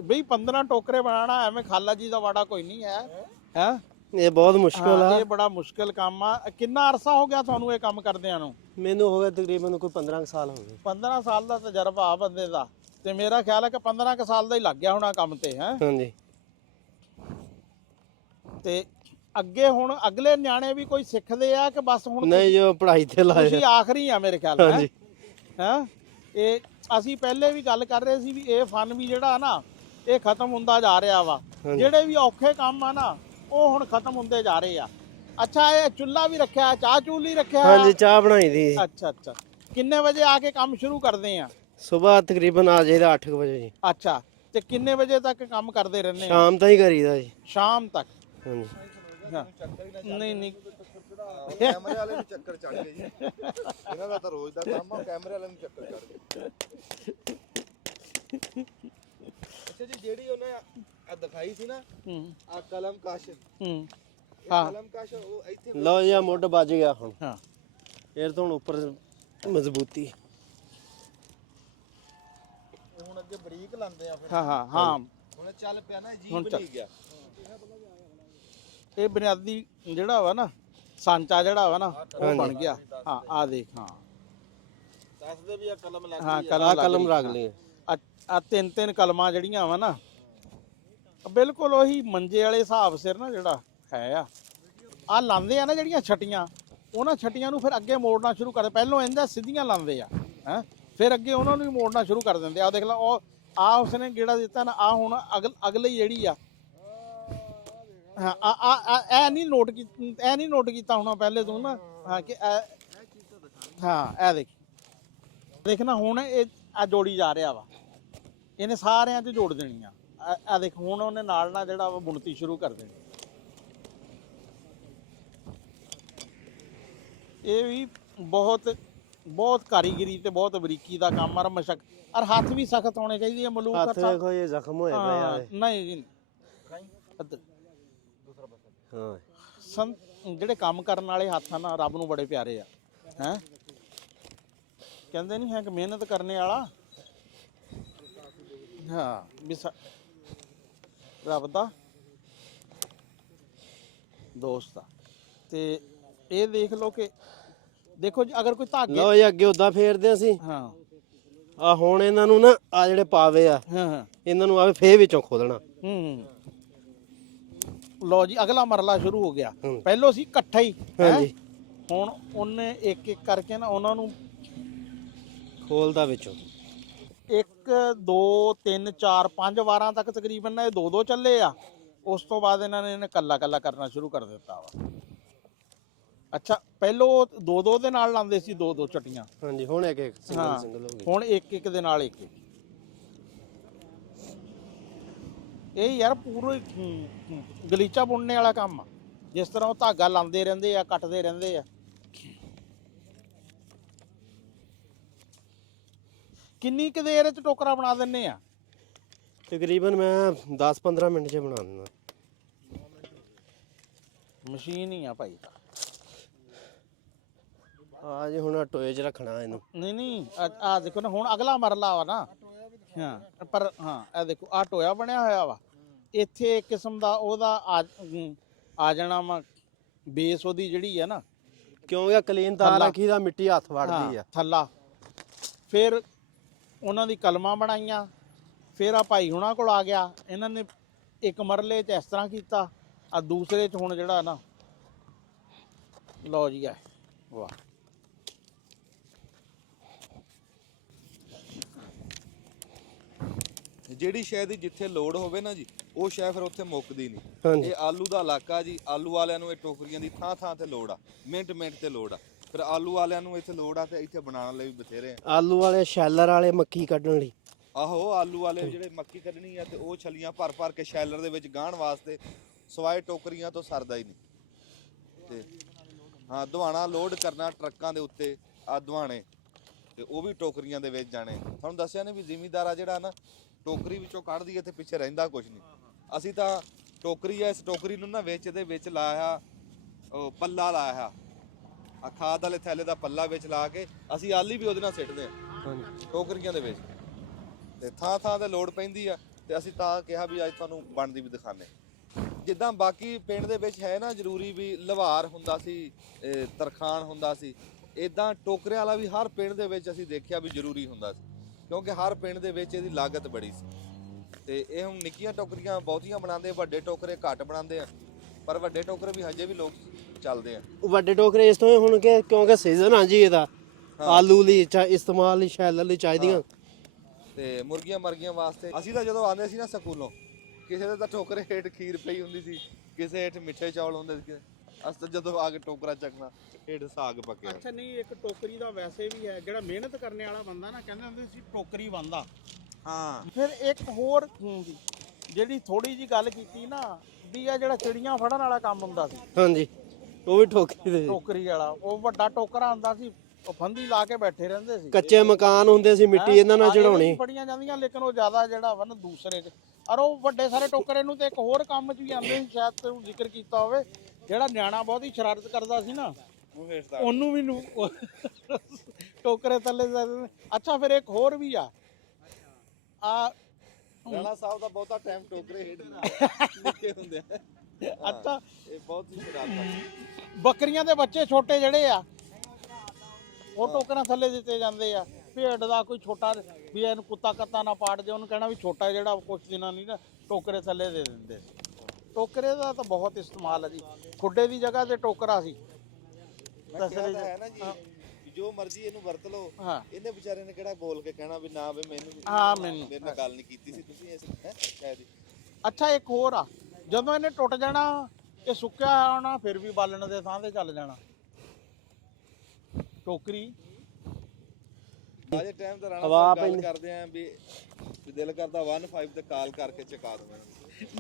ਬਈ 15 ਟੋਕਰੇ ਬਣਾਉਣਾ ਐਵੇਂ ਖਾਲਾ ਜੀ ਦਾ ਵਾੜਾ ਕੋਈ ਨਹੀਂ ਹੈ। ਹੈ ਇਹ ਬਹੁਤ ਮੁਸ਼ਕਲ ਆ। ਇਹ ਬੜਾ ਮੁਸ਼ਕਲ ਕੰਮ ਆ। ਕਿੰਨਾ ਅਰਸਾ ਹੋ ਗਿਆ ਤੁਹਾਨੂੰ ਇਹ ਕੰਮ ਕਰਦਿਆਂ ਨੂੰ? ਮੈਨੂੰ ਹੋ ਗਿਆ ਤਕਰੀਬਨ ਕੋਈ 15 ਸਾਲ ਹੋ ਗਏ। 15 ਸਾਲ ਦਾ ਤਜਰਬਾ ਆ ਬੰਦੇ ਦਾ, ਤੇ ਮੇਰਾ ਖਿਆਲ ਹੈ ਕਿ 15 ਸਾਲ ਦਾ ਹੀ ਲੱਗ ਗਿਆ ਹੋਣਾ ਕੰਮ ਤੇ। ਹੈ ਹਾਂਜੀ। ਤੇ ਅੱਗੇ ਹੁਣ ਅਗਲੇ ਨਿਆਣੇ ਵੀ ਕੋਈ ਸਿੱਖਦੇ ਆ ਕਿ ਬਸ ਹੁਣ ਨਹੀਂ ਜੋ ਪੜ੍ਹਾਈ ਤੇ ਲਾਏ ਤੁਸੀਂ ਆਖਰੀ ਆ ਮੇਰੇ ਖਿਆਲ ਨਾਲ? ਹਾਂਜੀ। ਹੈ ਇਹ ਅਸੀਂ ਪਹਿਲੇ ਵੀ ਗੱਲ ਕਰ ਰਹੇ ਸੀ ਵੀ ਇਹ ਫਨ ਵੀ ਜਿਹੜਾ ਨਾ ਇਹ ਖਤਮ ਹੁੰਦਾ ਜਾ ਰਿਹਾ ਵਾ। ਜਿਹੜੇ ਵੀ ਔਖੇ ਕੰਮ ਆ ਨਾ ਉਹ ਹੁਣ ਖਤਮ ਹੁੰਦੇ ਜਾ ਰਹੇ ਆ। ਅੱਛਾ ਇਹ ਚੁੱਲ੍ਹਾ ਵੀ ਰੱਖਿਆ, ਚਾਹ ਚੂਲੀ ਰੱਖਿਆ? ਹਾਂਜੀ ਚਾਹ ਬਣਾਈ ਦੀ। ਅੱਛਾ ਕਿੰਨੇ ਵਜੇ ਆ ਕੇ ਕੰਮ ਸ਼ੁਰੂ ਕਰਦੇ ਆ? ਸਵੇਰ ਤਕਰੀਬਨ ਆ ਜਾਈਦਾ 8 ਵਜੇ ਜੀ। ਅੱਛਾ ਤੇ ਕਿੰਨੇ ਵਜੇ ਤੱਕ ਕੰਮ ਕਰਦੇ ਰਹਿੰਦੇ ਆ? ਸ਼ਾਮ ਤਾਈਂ ਕਰੀਦਾ ਜੀ। ਸ਼ਾਮ ਤੱਕ? ਹਾਂਜੀ। ਨਹੀਂ ਕੈਮਰੇ ਵਾਲੇ ਨੂੰ ਚੱਕਰ ਚੜ ਗਏ ਜੀ। ਇਹਨਾਂ ਦਾ ਤਾਂ ਰੋਜ਼ ਦਾ ਕੰਮ ਆ, ਕੈਮਰੇ ਵਾਲੇ ਨੂੰ ਚੱਕਰ ਚੜ ਗਏ। ਅੱਛਾ ਜੀ, ਜਿਹੜੀ ਉਹਨੇ ਆ ਦਿਖਾਈ ਸੀ ਨਾ ਆ ਕਲਮ ਕਾਸ਼, ਹਾਂ ਕਲਮ ਕਾਸ਼ ਉਹ ਇੱਥੇ ਲਓ ਜੀ ਮੁੱਢ ਵੱਜ ਗਿਆ ਹੁਣ। ਹਾਂ ਇਹ ਤਾਂ ਹੁਣ ਉੱਪਰ ਮਜ਼ਬੂਤੀ। ਹੁਣ ਅੱਗੇ ਬਰੀਕ ਲਾਉਂਦੇ ਆ ਫਿਰ। ਹਾਂ ਹੁਣ ਚੱਲ ਪਿਆ ਨਾ ਜੀ, ਹੁਣ ਬਣੀ ਗਿਆ। ਇਹ ਬੁਨਿਆਦੀ ਜਿਹੜਾ ਵਾ ਨਾ ਸਾਂਚਾ ਜਿਹੜਾ ਵਾ ਨਾ ਉਹ ਬਣ ਗਿਆ। ਹਾਂ ਆ ਦੇਖ। ਹਾਂ ਦੱਸਦੇ ਵੀ ਆ ਕਲਮ ਲੱਗ ਹਾਂ ਗਈ ਕਲਮ ਰੱਖ ਲਈ। ਆ ਤਿੰਨ ਕਲਮਾਂ ਜਿਹੜੀਆਂ ਵਾ ਨਾ ਬਿਲਕੁਲ ਉਹੀ ਮੰਜੇ ਵਾਲੇ ਹਿਸਾਬ ਸਿਰ ਨਾ ਜਿਹੜਾ ਹੈ ਆ ਲਾਉਂਦੇ ਆ ਨਾ ਜਿਹੜੀਆਂ ਛਟੀਆਂ, ਉਹਨਾਂ ਛਟੀਆਂ ਨੂੰ ਫਿਰ ਅੱਗੇ ਮੋੜਨਾ ਸ਼ੁਰੂ ਕਰਦੇ। ਪਹਿਲਾਂ ਇਹਦਾ ਸਿੱਧੀਆਂ ਲਾਉਂਦੇ ਆ, ਹੈ ਫਿਰ ਅੱਗੇ ਉਹਨਾਂ ਨੂੰ ਵੀ ਮੋੜਨਾ ਸ਼ੁਰੂ ਕਰ ਦਿੰਦੇ ਆ। ਦੇਖ ਲਾ ਉਹ ਆ ਉਸਨੇ ਗੇੜਾ ਦਿੱਤਾ ਨਾ, ਆ ਹੁਣ ਅਗਲੀ ਜਿਹੜੀ ਆ। ਹਾਂ ਇਹ ਨਹੀਂ ਨੋਟ ਕੀਤਾ ਹੋਣਾ ਪਹਿਲੇ ਤੂੰ ਨਾ। ਹਾਂ ਕਿ ਹਾਂ ਇਹ ਦੇਖ ਨਾ ਹੁਣ ਇਹ ਆ ਜੋੜੀ ਜਾ ਰਿਹਾ ਵਾ, ਇਹਨੇ ਸਾਰਿਆਂ 'ਚ ਜੋੜ ਦੇਣੀ ਆ। ਆ ਦੇਖ ਹੁਣ ਉਹਨੇ ਨਾਲ ਜਿਹੜਾ ਵਾ ਬੁਣਤੀ ਸ਼ੁਰੂ ਕਰ ਦੇਣੀ। ਇਹ ਵੀ ਬਹੁਤ ਕਾਰੀਗਰੀ ਤੇ ਬਹੁਤ ਬਰੀਕੀ ਦਾ ਕੰਮ ਆ। ਮਸ਼ਕ ਔਰ ਹੱਥ ਵੀ ਸਖਤ ਹੋਣੇ ਚਾਹੀਦੇ ਆ। ਮਲੂਕ ਹੱਥ ਵੇਖੋ ਇਹ ਜ਼ਖਮ ਹੋਇਆ ਪਿਆ ਹੈ। ਨਹੀਂ ਜੀ ਹਾਂ ਜਿਹੜੇ ਕੰਮ ਕਰਨ ਵਾਲੇ ਹੱਥ ਆ ਨਾ ਰੱਬ ਨੂੰ ਬੜੇ ਪਿਆਰੇ ਆ। ਹੈ ਕਹਿੰਦੇ ਨਹੀਂ ਹੈ ਕਿ ਮਿਹਨਤ ਕਰਨੇ ਵਾਲਾ ਹਾਂ ਵੀ ਰੱਬ ਦਾ ਦੋਸਤ ਆ। ਤੇ ਇਹ ਦੇਖ ਲਓ ਕਿ ਦੇਖੋ ਜੀ ਅਗਰ ਕੋਈ ਧਾਗੇ ਲਓ ਜੀ ਅੱਗੇ ਉਦਾਂ ਫੇਰਦੇ ਅਸੀਂ। ਹਾਂ ਆ ਹੁਣ ਇਹਨਾਂ ਨੂੰ ਨਾ ਆ ਜਿਹੜੇ ਪਾਵੇ ਆ ਇਹਨਾਂ ਨੂੰ ਆਵੇ ਫੇਰ ਵਿੱਚੋਂ ਖੋਲਣਾ। ਲਓ ਜੀ ਅਗਲਾ ਮਰਲਾ ਸ਼ੁਰੂ ਹੋ ਗਿਆ। ਪਹਿਲੋਂ ਸੀ ਇਕੱਠਾ ਹੀ। ਹਾਂਜੀ ਹੁਣ ਉਹਨੇ ਇੱਕ ਇੱਕ ਕਰਕੇ ਨਾ ਉਹਨਾਂ ਨੂੰ ਖੋਲਦਾ ਵਿੱਚੋਂ। 1 2 3 4 5 ਵਾਰਾਂ ਤੱਕ ਤਕਰੀਬਨ ਇਹ 2 ਚੱਲੇ ਆ। ਉਸ ਤੋਂ ਬਾਅਦ ਇਹਨਾਂ ਨੇ ਕੱਲਾ ਕਰਨਾ ਸ਼ੁਰੂ ਕਰ ਦਿੱਤਾ ਵਾ। ਅੱਛਾ ਪਹਿਲੋਂ 2 ਦੇ ਨਾਲ ਲਾਉਂਦੇ ਸੀ 2 ਚਟੀਆਂ। ਹਾਂਜੀ ਹੁਣ ਇੱਕ ਸਿੰਗਲ ਹੋ ਗਈ। ਹੁਣ ਇੱਕ ਦੇ ਨਾਲ ਇੱਕ। ਇਹ ਯਾਰ ਪੂਰਾ ਗਲੀਚਾ ਬੁਣਨੇ ਵਾਲਾ ਕੰਮ ਆ। ਜਿਸ ਤਰ੍ਹਾਂ ਉਹ ਧਾਗਾ ਲਾਉਂਦੇ ਰਹਿੰਦੇ ਆ, ਕੱਟਦੇ ਰਹਿੰਦੇ ਆ। ਕਿੰਨੀ ਕੁ ਦੇਰ ਚ ਟੋਕਰਾ ਬਣਾ ਦਿੰਨੇ ਆ? ਤਕਰੀਬਨ ਮੈਂ 10-15 ਮਿੰਟ 'ਚ ਬਣਾ ਦਿੰਦਾ। ਮਸ਼ੀਨ ਹੀ ਆ ਭਾਈ। ਆ ਜੀ ਹੁਣ ਟੋਏ 'ਚ ਰੱਖਣਾ ਇਹਨੂੰ। ਨਹੀਂ ਆ ਦੇਖੋ ਨਾ ਹੁਣ ਅਗਲਾ ਮਰਲਾ ਵਾ ਨਾ। ਹਾਂ ਪਰ ਹਾਂ ਇਹ ਦੇਖੋ ਆ ਟੋਇਆ ਬਣਿਆ ਹੋਇਆ ਵਾ। ਇੱਥੇ ਇੱਕ ਕਿਸਮ ਦਾ ਉਹਦਾ ਆ ਜਾਣਾ ਵਾ ਬੇਸ ਉਹਦੀ ਜਿਹੜੀ ਆ ਨਾ ਕਿਉਂਕਿ ਕਲੀਨ ਤਾਰ ਰੱਖੀਦਾ ਮਿੱਟੀ ਹੱਥ ਵੜਦੀ ਆ। ਥੱਲਾ ਫਿਰ ਉਹਨਾਂ ਦੀ ਕਲਮਾਂ ਬਣਾਈਆਂ, ਫਿਰ ਆ ਭਾਈ ਹੁਣਾਂ ਕੋਲ ਆ ਗਿਆ, ਇਹਨਾਂ ਨੇ ਇੱਕ ਮਰਲੇ 'ਚ ਇਸ ਤਰ੍ਹਾਂ ਕੀਤਾ, ਆ ਦੂਸਰੇ 'ਚ ਹੁਣ ਜਿਹੜਾ ਨਾ ਲਓ ਜੀ ਆ ਵਾਹ। ਜਿਹੜੀ ਸ਼ੈ ਦੀ ਜਿੱਥੇ ਲੋੜ ਹੋਵੇ ਨਾ ਜੀ, ਉਹ ਸ਼ੈ ਫਿਰ ਉੱਥੇ ਮੁੱਕਦੀ ਨਹੀਂ। ਹਾਂਜੀ। ਇਹ ਆਲੂ ਦਾ ਇਲਾਕਾ ਜੀ, ਆਲੂ ਵਾਲਿਆਂ ਨੂੰ ਇਹ ਟੋਕਰੀਆਂ ਦੀ ਥਾਂ ਥਾਂ ਤੇ ਲੋੜ ਆ, ਮਿੰਟ ਮਿੰਟ ਤੇ ਲੋੜ ਆ। ਫਿਰ ਆਲੂ ਵਾਲਿਆਂ ਨੂੰ ਇੱਥੇ ਲੋੜ ਆ ਤੇ ਇੱਥੇ ਬਣਾਉਣ ਲਈ ਵੀ ਬਥੇਰੇ ਆ। ਆਲੂ ਵਾਲੇ ਸ਼ੈਲਰ ਵਾਲੇ ਮੱਕੀ ਕੱਢਣ ਲਈ। ਆਹੋ, ਆਲੂ ਵਾਲੇ ਜਿਹੜੇ ਮੱਕੀ ਕੱਢਣੀ ਆ ਤੇ ਉਹ ਛਲੀਆਂ ਭਰ ਭਰ ਕੇ ਸ਼ੈਲਰ ਦੇ ਵਿੱਚ ਗਾਹਣ ਵਾਸਤੇ, ਸਵਾਏ ਟੋਕਰੀਆਂ ਤੋਂ ਸਰਦਾ ਹੀ ਨਹੀਂ। ਤੇ ਹਾਂ, ਦੁਹਾਣਾ ਲੋਡ ਕਰਨਾ ਟਰੱਕਾਂ ਦੇ ਉੱਤੇ, ਆ ਦੁਹਾਣੇ ਤੇ ਉਹ ਵੀ ਟੋਕਰੀਆਂ ਦੇ ਵਿੱਚ ਜਾਣੇ। ਤੁਹਾਨੂੰ ਦੱਸਿਆ ਨੇ ਵੀ ਜ਼ਿਮੀਂਦਾਰ ਆ ਜਿਹੜਾ ਨਾ, ਟੋਕਰੀ ਵਿੱਚੋਂ ਕੱਢਦੀ ਹੈ ਤੇ ਪਿੱਛੇ ਰਹਿੰਦਾ ਕੁਝ ਨਹੀਂ। ਅਸੀਂ ਤਾਂ ਟੋਕਰੀ ਆ, ਇਸ ਟੋਕਰੀ ਨੂੰ ਨਾ ਵਿੱਚ ਦੇ ਵਿੱਚ ਲਾਇਆ, ਉਹ ਪੱਲਾ ਲਾਇਆ ਆ, ਖਾਦ ਵਾਲੇ ਥੈਲੇ ਦਾ ਪੱਲਾ ਵਿੱਚ ਲਾ ਕੇ ਅਸੀਂ ਆਲੀ ਵੀ ਉਹਦੇ ਨਾਲ ਸਿੱਟਦੇ ਆ ਟੋਕਰੀਆਂ ਦੇ ਵਿੱਚ। ਤੇ ਥਾਂ ਥਾਂ ਤੇ ਲੋੜ ਪੈਂਦੀ ਆ ਤੇ ਅਸੀਂ ਤਾਂ ਕਿਹਾ ਵੀ ਅੱਜ ਤੁਹਾਨੂੰ ਬਣਦੀ ਵੀ ਦਿਖਾਣੇ। ਜਿੱਦਾਂ ਬਾਕੀ ਪਿੰਡ ਦੇ ਵਿੱਚ ਹੈ ਨਾ ਜ਼ਰੂਰੀ ਵੀ ਲਵਾਰ ਹੁੰਦਾ ਸੀ, ਤਰਖਾਣ ਹੁੰਦਾ ਸੀ, ਇਦਾਂ ਟੋਕਰਿਆਂ ਵਾਲਾ ਵੀ ਹਰ ਪਿੰਡ ਦੇ ਵਿੱਚ ਅਸੀਂ ਦੇਖਿਆ ਵੀ ਜ਼ਰੂਰੀ ਹੁੰਦਾ ਸੀ, ਕਿਉਂਕਿ ਹਰ ਪਿੰਡ ਦੇ ਵਿੱਚ ਇਹਦੀ ਲਾਗਤ ਬੜੀ ਸੀ। ਤੇ ਇਹ ਹੁਣ ਨਿੱਕੀਆਂ ਟੋਕਰੀਆਂ ਬਹੁਤੀਆਂ ਬਣਾਉਂਦੇ, ਵੱਡੇ ਟੋਕਰੇ ਘੱਟ ਬਣਾਉਂਦੇ ਆ, ਪਰ ਵੱਡੇ ਟੋਕਰੇ ਵੀ ਹਜੇ ਵੀ ਲੋਕ ਚੱਲਦੇ ਆ। ਵੱਡੇ ਟੋਕਰੇ ਇਸ ਤੋਂ ਹੁਣ ਕਿ ਕਿਉਂਕਿ ਸੀਜ਼ਨ ਆ ਜੀ ਇਹਦਾ, ਆਲੂ ਲਈ ਇਸਤੇਮਾਲ ਲਈ ਸ਼ੈਲਰ ਲਈ ਚਾਹੀਦੀਆਂ। ਤੇ ਮੁਰਗੀਆਂ ਮਰਗੀਆਂ ਵਾਸਤੇ ਅਸੀਂ ਤਾਂ ਜਦੋਂ ਆਉਂਦੇ ਸੀ ਨਾ ਸਕੂਲੋਂ, ਕਿਸੇ ਦੇ ਤਾਂ ਟੋਕਰੇ ਹੇਠ ਖੀਰ ਪਈ ਹੁੰਦੀ ਸੀ, ਕਿਸੇ ਹੇਠ ਮਿੱਠੇ ਚੌਲ ਹੁੰਦੇ ਸੀ। ਅਸੀਂ ਤਾਂ ਜਦੋਂ ਆ ਕੇ ਟੋਕਰਾ ਚੱਕਣਾ, ਹੇਠ ਸਾਗ ਪੱਕਿਆ। ਅੱਛਾ, ਨਹੀਂ ਇੱਕ ਟੋਕਰੀ ਦਾ ਵੈਸੇ ਵੀ ਹੈ, ਜਿਹੜਾ ਮਿਹਨਤ ਕਰਨ ਵਾਲਾ ਬੰਦਾ ਨਾ, ਕਹਿੰਦੇ ਹੁੰਦੇ ਸੀ ਟੋਕਰੀ ਬੰਦਾ। ਹਾਂ, ਫਿਰ ਇੱਕ ਹੋਰ ਜਿਹੜੀ ਥੋੜੀ ਜੀ ਗੱਲ ਕੀਤੀ ਨਾ, ਵੀ ਆ ਜਿਹੜਾ ਚਿੜੀਆਂ ਫੜਨ ਵਾਲਾ ਕੰਮ ਹੁੰਦਾ ਸੀ, ਹਾਂਜੀ, ਉਹ ਵੀ ਟੋਕਰੀ ਦੇ। ਟੋਕਰੀ ਵਾਲਾ ਉਹ ਵੱਡਾ ਟੋਕਰਾ ਹੁੰਦਾ ਸੀ, ਉਹ ਫੰਦੀ ਲਾ ਕੇ ਬੈਠੇ ਰਹਿੰਦੇ ਸੀ। ਕੱਚੇ ਮਕਾਨ ਹੁੰਦੇ ਸੀ, ਮਿੱਟੀ ਇਹਨਾਂ ਨਾਲ ਚੜਾਉਣੀ। ਫੜੀਆਂ ਜਾਂਦੀਆਂ, ਲੇਕਿਨ ਉਹ ਜ਼ਿਆਦਾ ਜਿਹੜਾ ਵਾ ਨਾ ਦੂਸਰੇ 'ਚ, ਔਰ ਉਹ ਵੱਡੇ ਸਾਰੇ ਟੋਕਰੇ ਨੂੰ ਤੇ ਇੱਕ ਹੋਰ ਕੰਮ 'ਚ ਵੀ ਆਉਂਦੇ ਸੀ, ਸ਼ਾਇਦ ਤੂੰ ਜ਼ਿਕਰ ਕੀਤਾ ਹੋਵੇ, ਜਿਹੜਾ ਨਿਆਣਾ ਬਹੁਤੀ ਸ਼ਰਾਰਤ ਕਰਦਾ ਸੀ ਨਾ, ਉਹਨੂੰ ਵੀ ਟੋਕਰੇ ਥੱਲੇ। ਅੱਛਾ, ਫਿਰ ਇੱਕ ਹੋਰ ਵੀ ਆ ਰਾਣਾ ਸਾਹਿਬ ਦਾ ਬਹੁਤਾ ਟਾਈਮ ਟੋਕਰੇ ਹੇਠ ਨਿੱਕੇ ਹੁੰਦੇ ਆ। ਅੱਛਾ, ਇਹ ਬਹੁਤ ਹੀ ਸ਼ਰਾਰਤ। ਬੱਕਰੀਆਂ ਦੇ ਬੱਚੇ ਛੋਟੇ ਜਿਹੜੇ ਆ, ਉਹ ਟੋਕਰਾਂ ਥੱਲੇ ਦਿੱਤੇ ਜਾਂਦੇ ਆ। ਭੇਡ ਦਾ ਕੋਈ ਛੋਟਾ ਵੀ ਇਹਨੂੰ ਕੁੱਤਾ ਕੱਤਾ ਨਾ ਪਾੜ ਦੇ, ਉਹਨੂੰ ਕਹਿਣਾ ਵੀ ਛੋਟਾ ਜਿਹੜਾ ਕੁਛ ਦਿਨਾਂ ਨਹੀਂ ਨਾ, ਟੋਕਰੇ ਥੱਲੇ ਦੇ ਦਿੰਦੇ। ਟੋਕਰੇ ਦਾ ਤਾਂ ਬਹੁਤ ਇਸਤੇਮਾਲ ਹੈ ਜੀ। ਖੁੱਡੇ ਦੀ ਜਗ੍ਹਾ ਤੇ ਟੋਕਰਾ ਸੀ। ਹੈ ਨਾ ਜੀ, ਜੋ ਮਰਜ਼ੀ ਇਹਨੂੰ ਵਰਤ ਲਓ। ਇਹਨੇ ਵਿਚਾਰੇ ਨੇ ਕਿਹੜਾ ਬੋਲ ਕੇ ਕਹਿਣਾ ਵੀ ਨਾ ਵੀ ਮੈਨੂੰ ਮੇਰੇ ਨਾਲ ਗੱਲ ਨਹੀਂ ਕੀਤੀ ਸੀ ਤੁਸੀਂ ਇਸ ਸ਼ਾਇਦ। ਅੱਛਾ, ਇੱਕ ਹੋਰ ਆ, ਜਦੋਂ ਇਹਨੇ ਟੁੱਟ ਜਾਣਾ, ਇਹ ਸੁੱਕਿਆ ਹੋਣਾ, ਫਿਰ ਵੀ ਬਾਲਣ ਦੇ ਥਾਂ ਤੇ ਚੱਲ ਜਾਣਾ ਟੋਕਰੀ। ਅਜੇ ਟਾਈਮ ਤੇ ਰਾਣਾ ਸਾਹਿਬ ਗੱਲ ਕਰਦੇ ਆਂ ਵੀ ਦਿਲ ਕਰਦਾ 15 ਤੇ ਕਾਲ ਕਰਕੇ ਚਕਾ ਦਵਾਂ।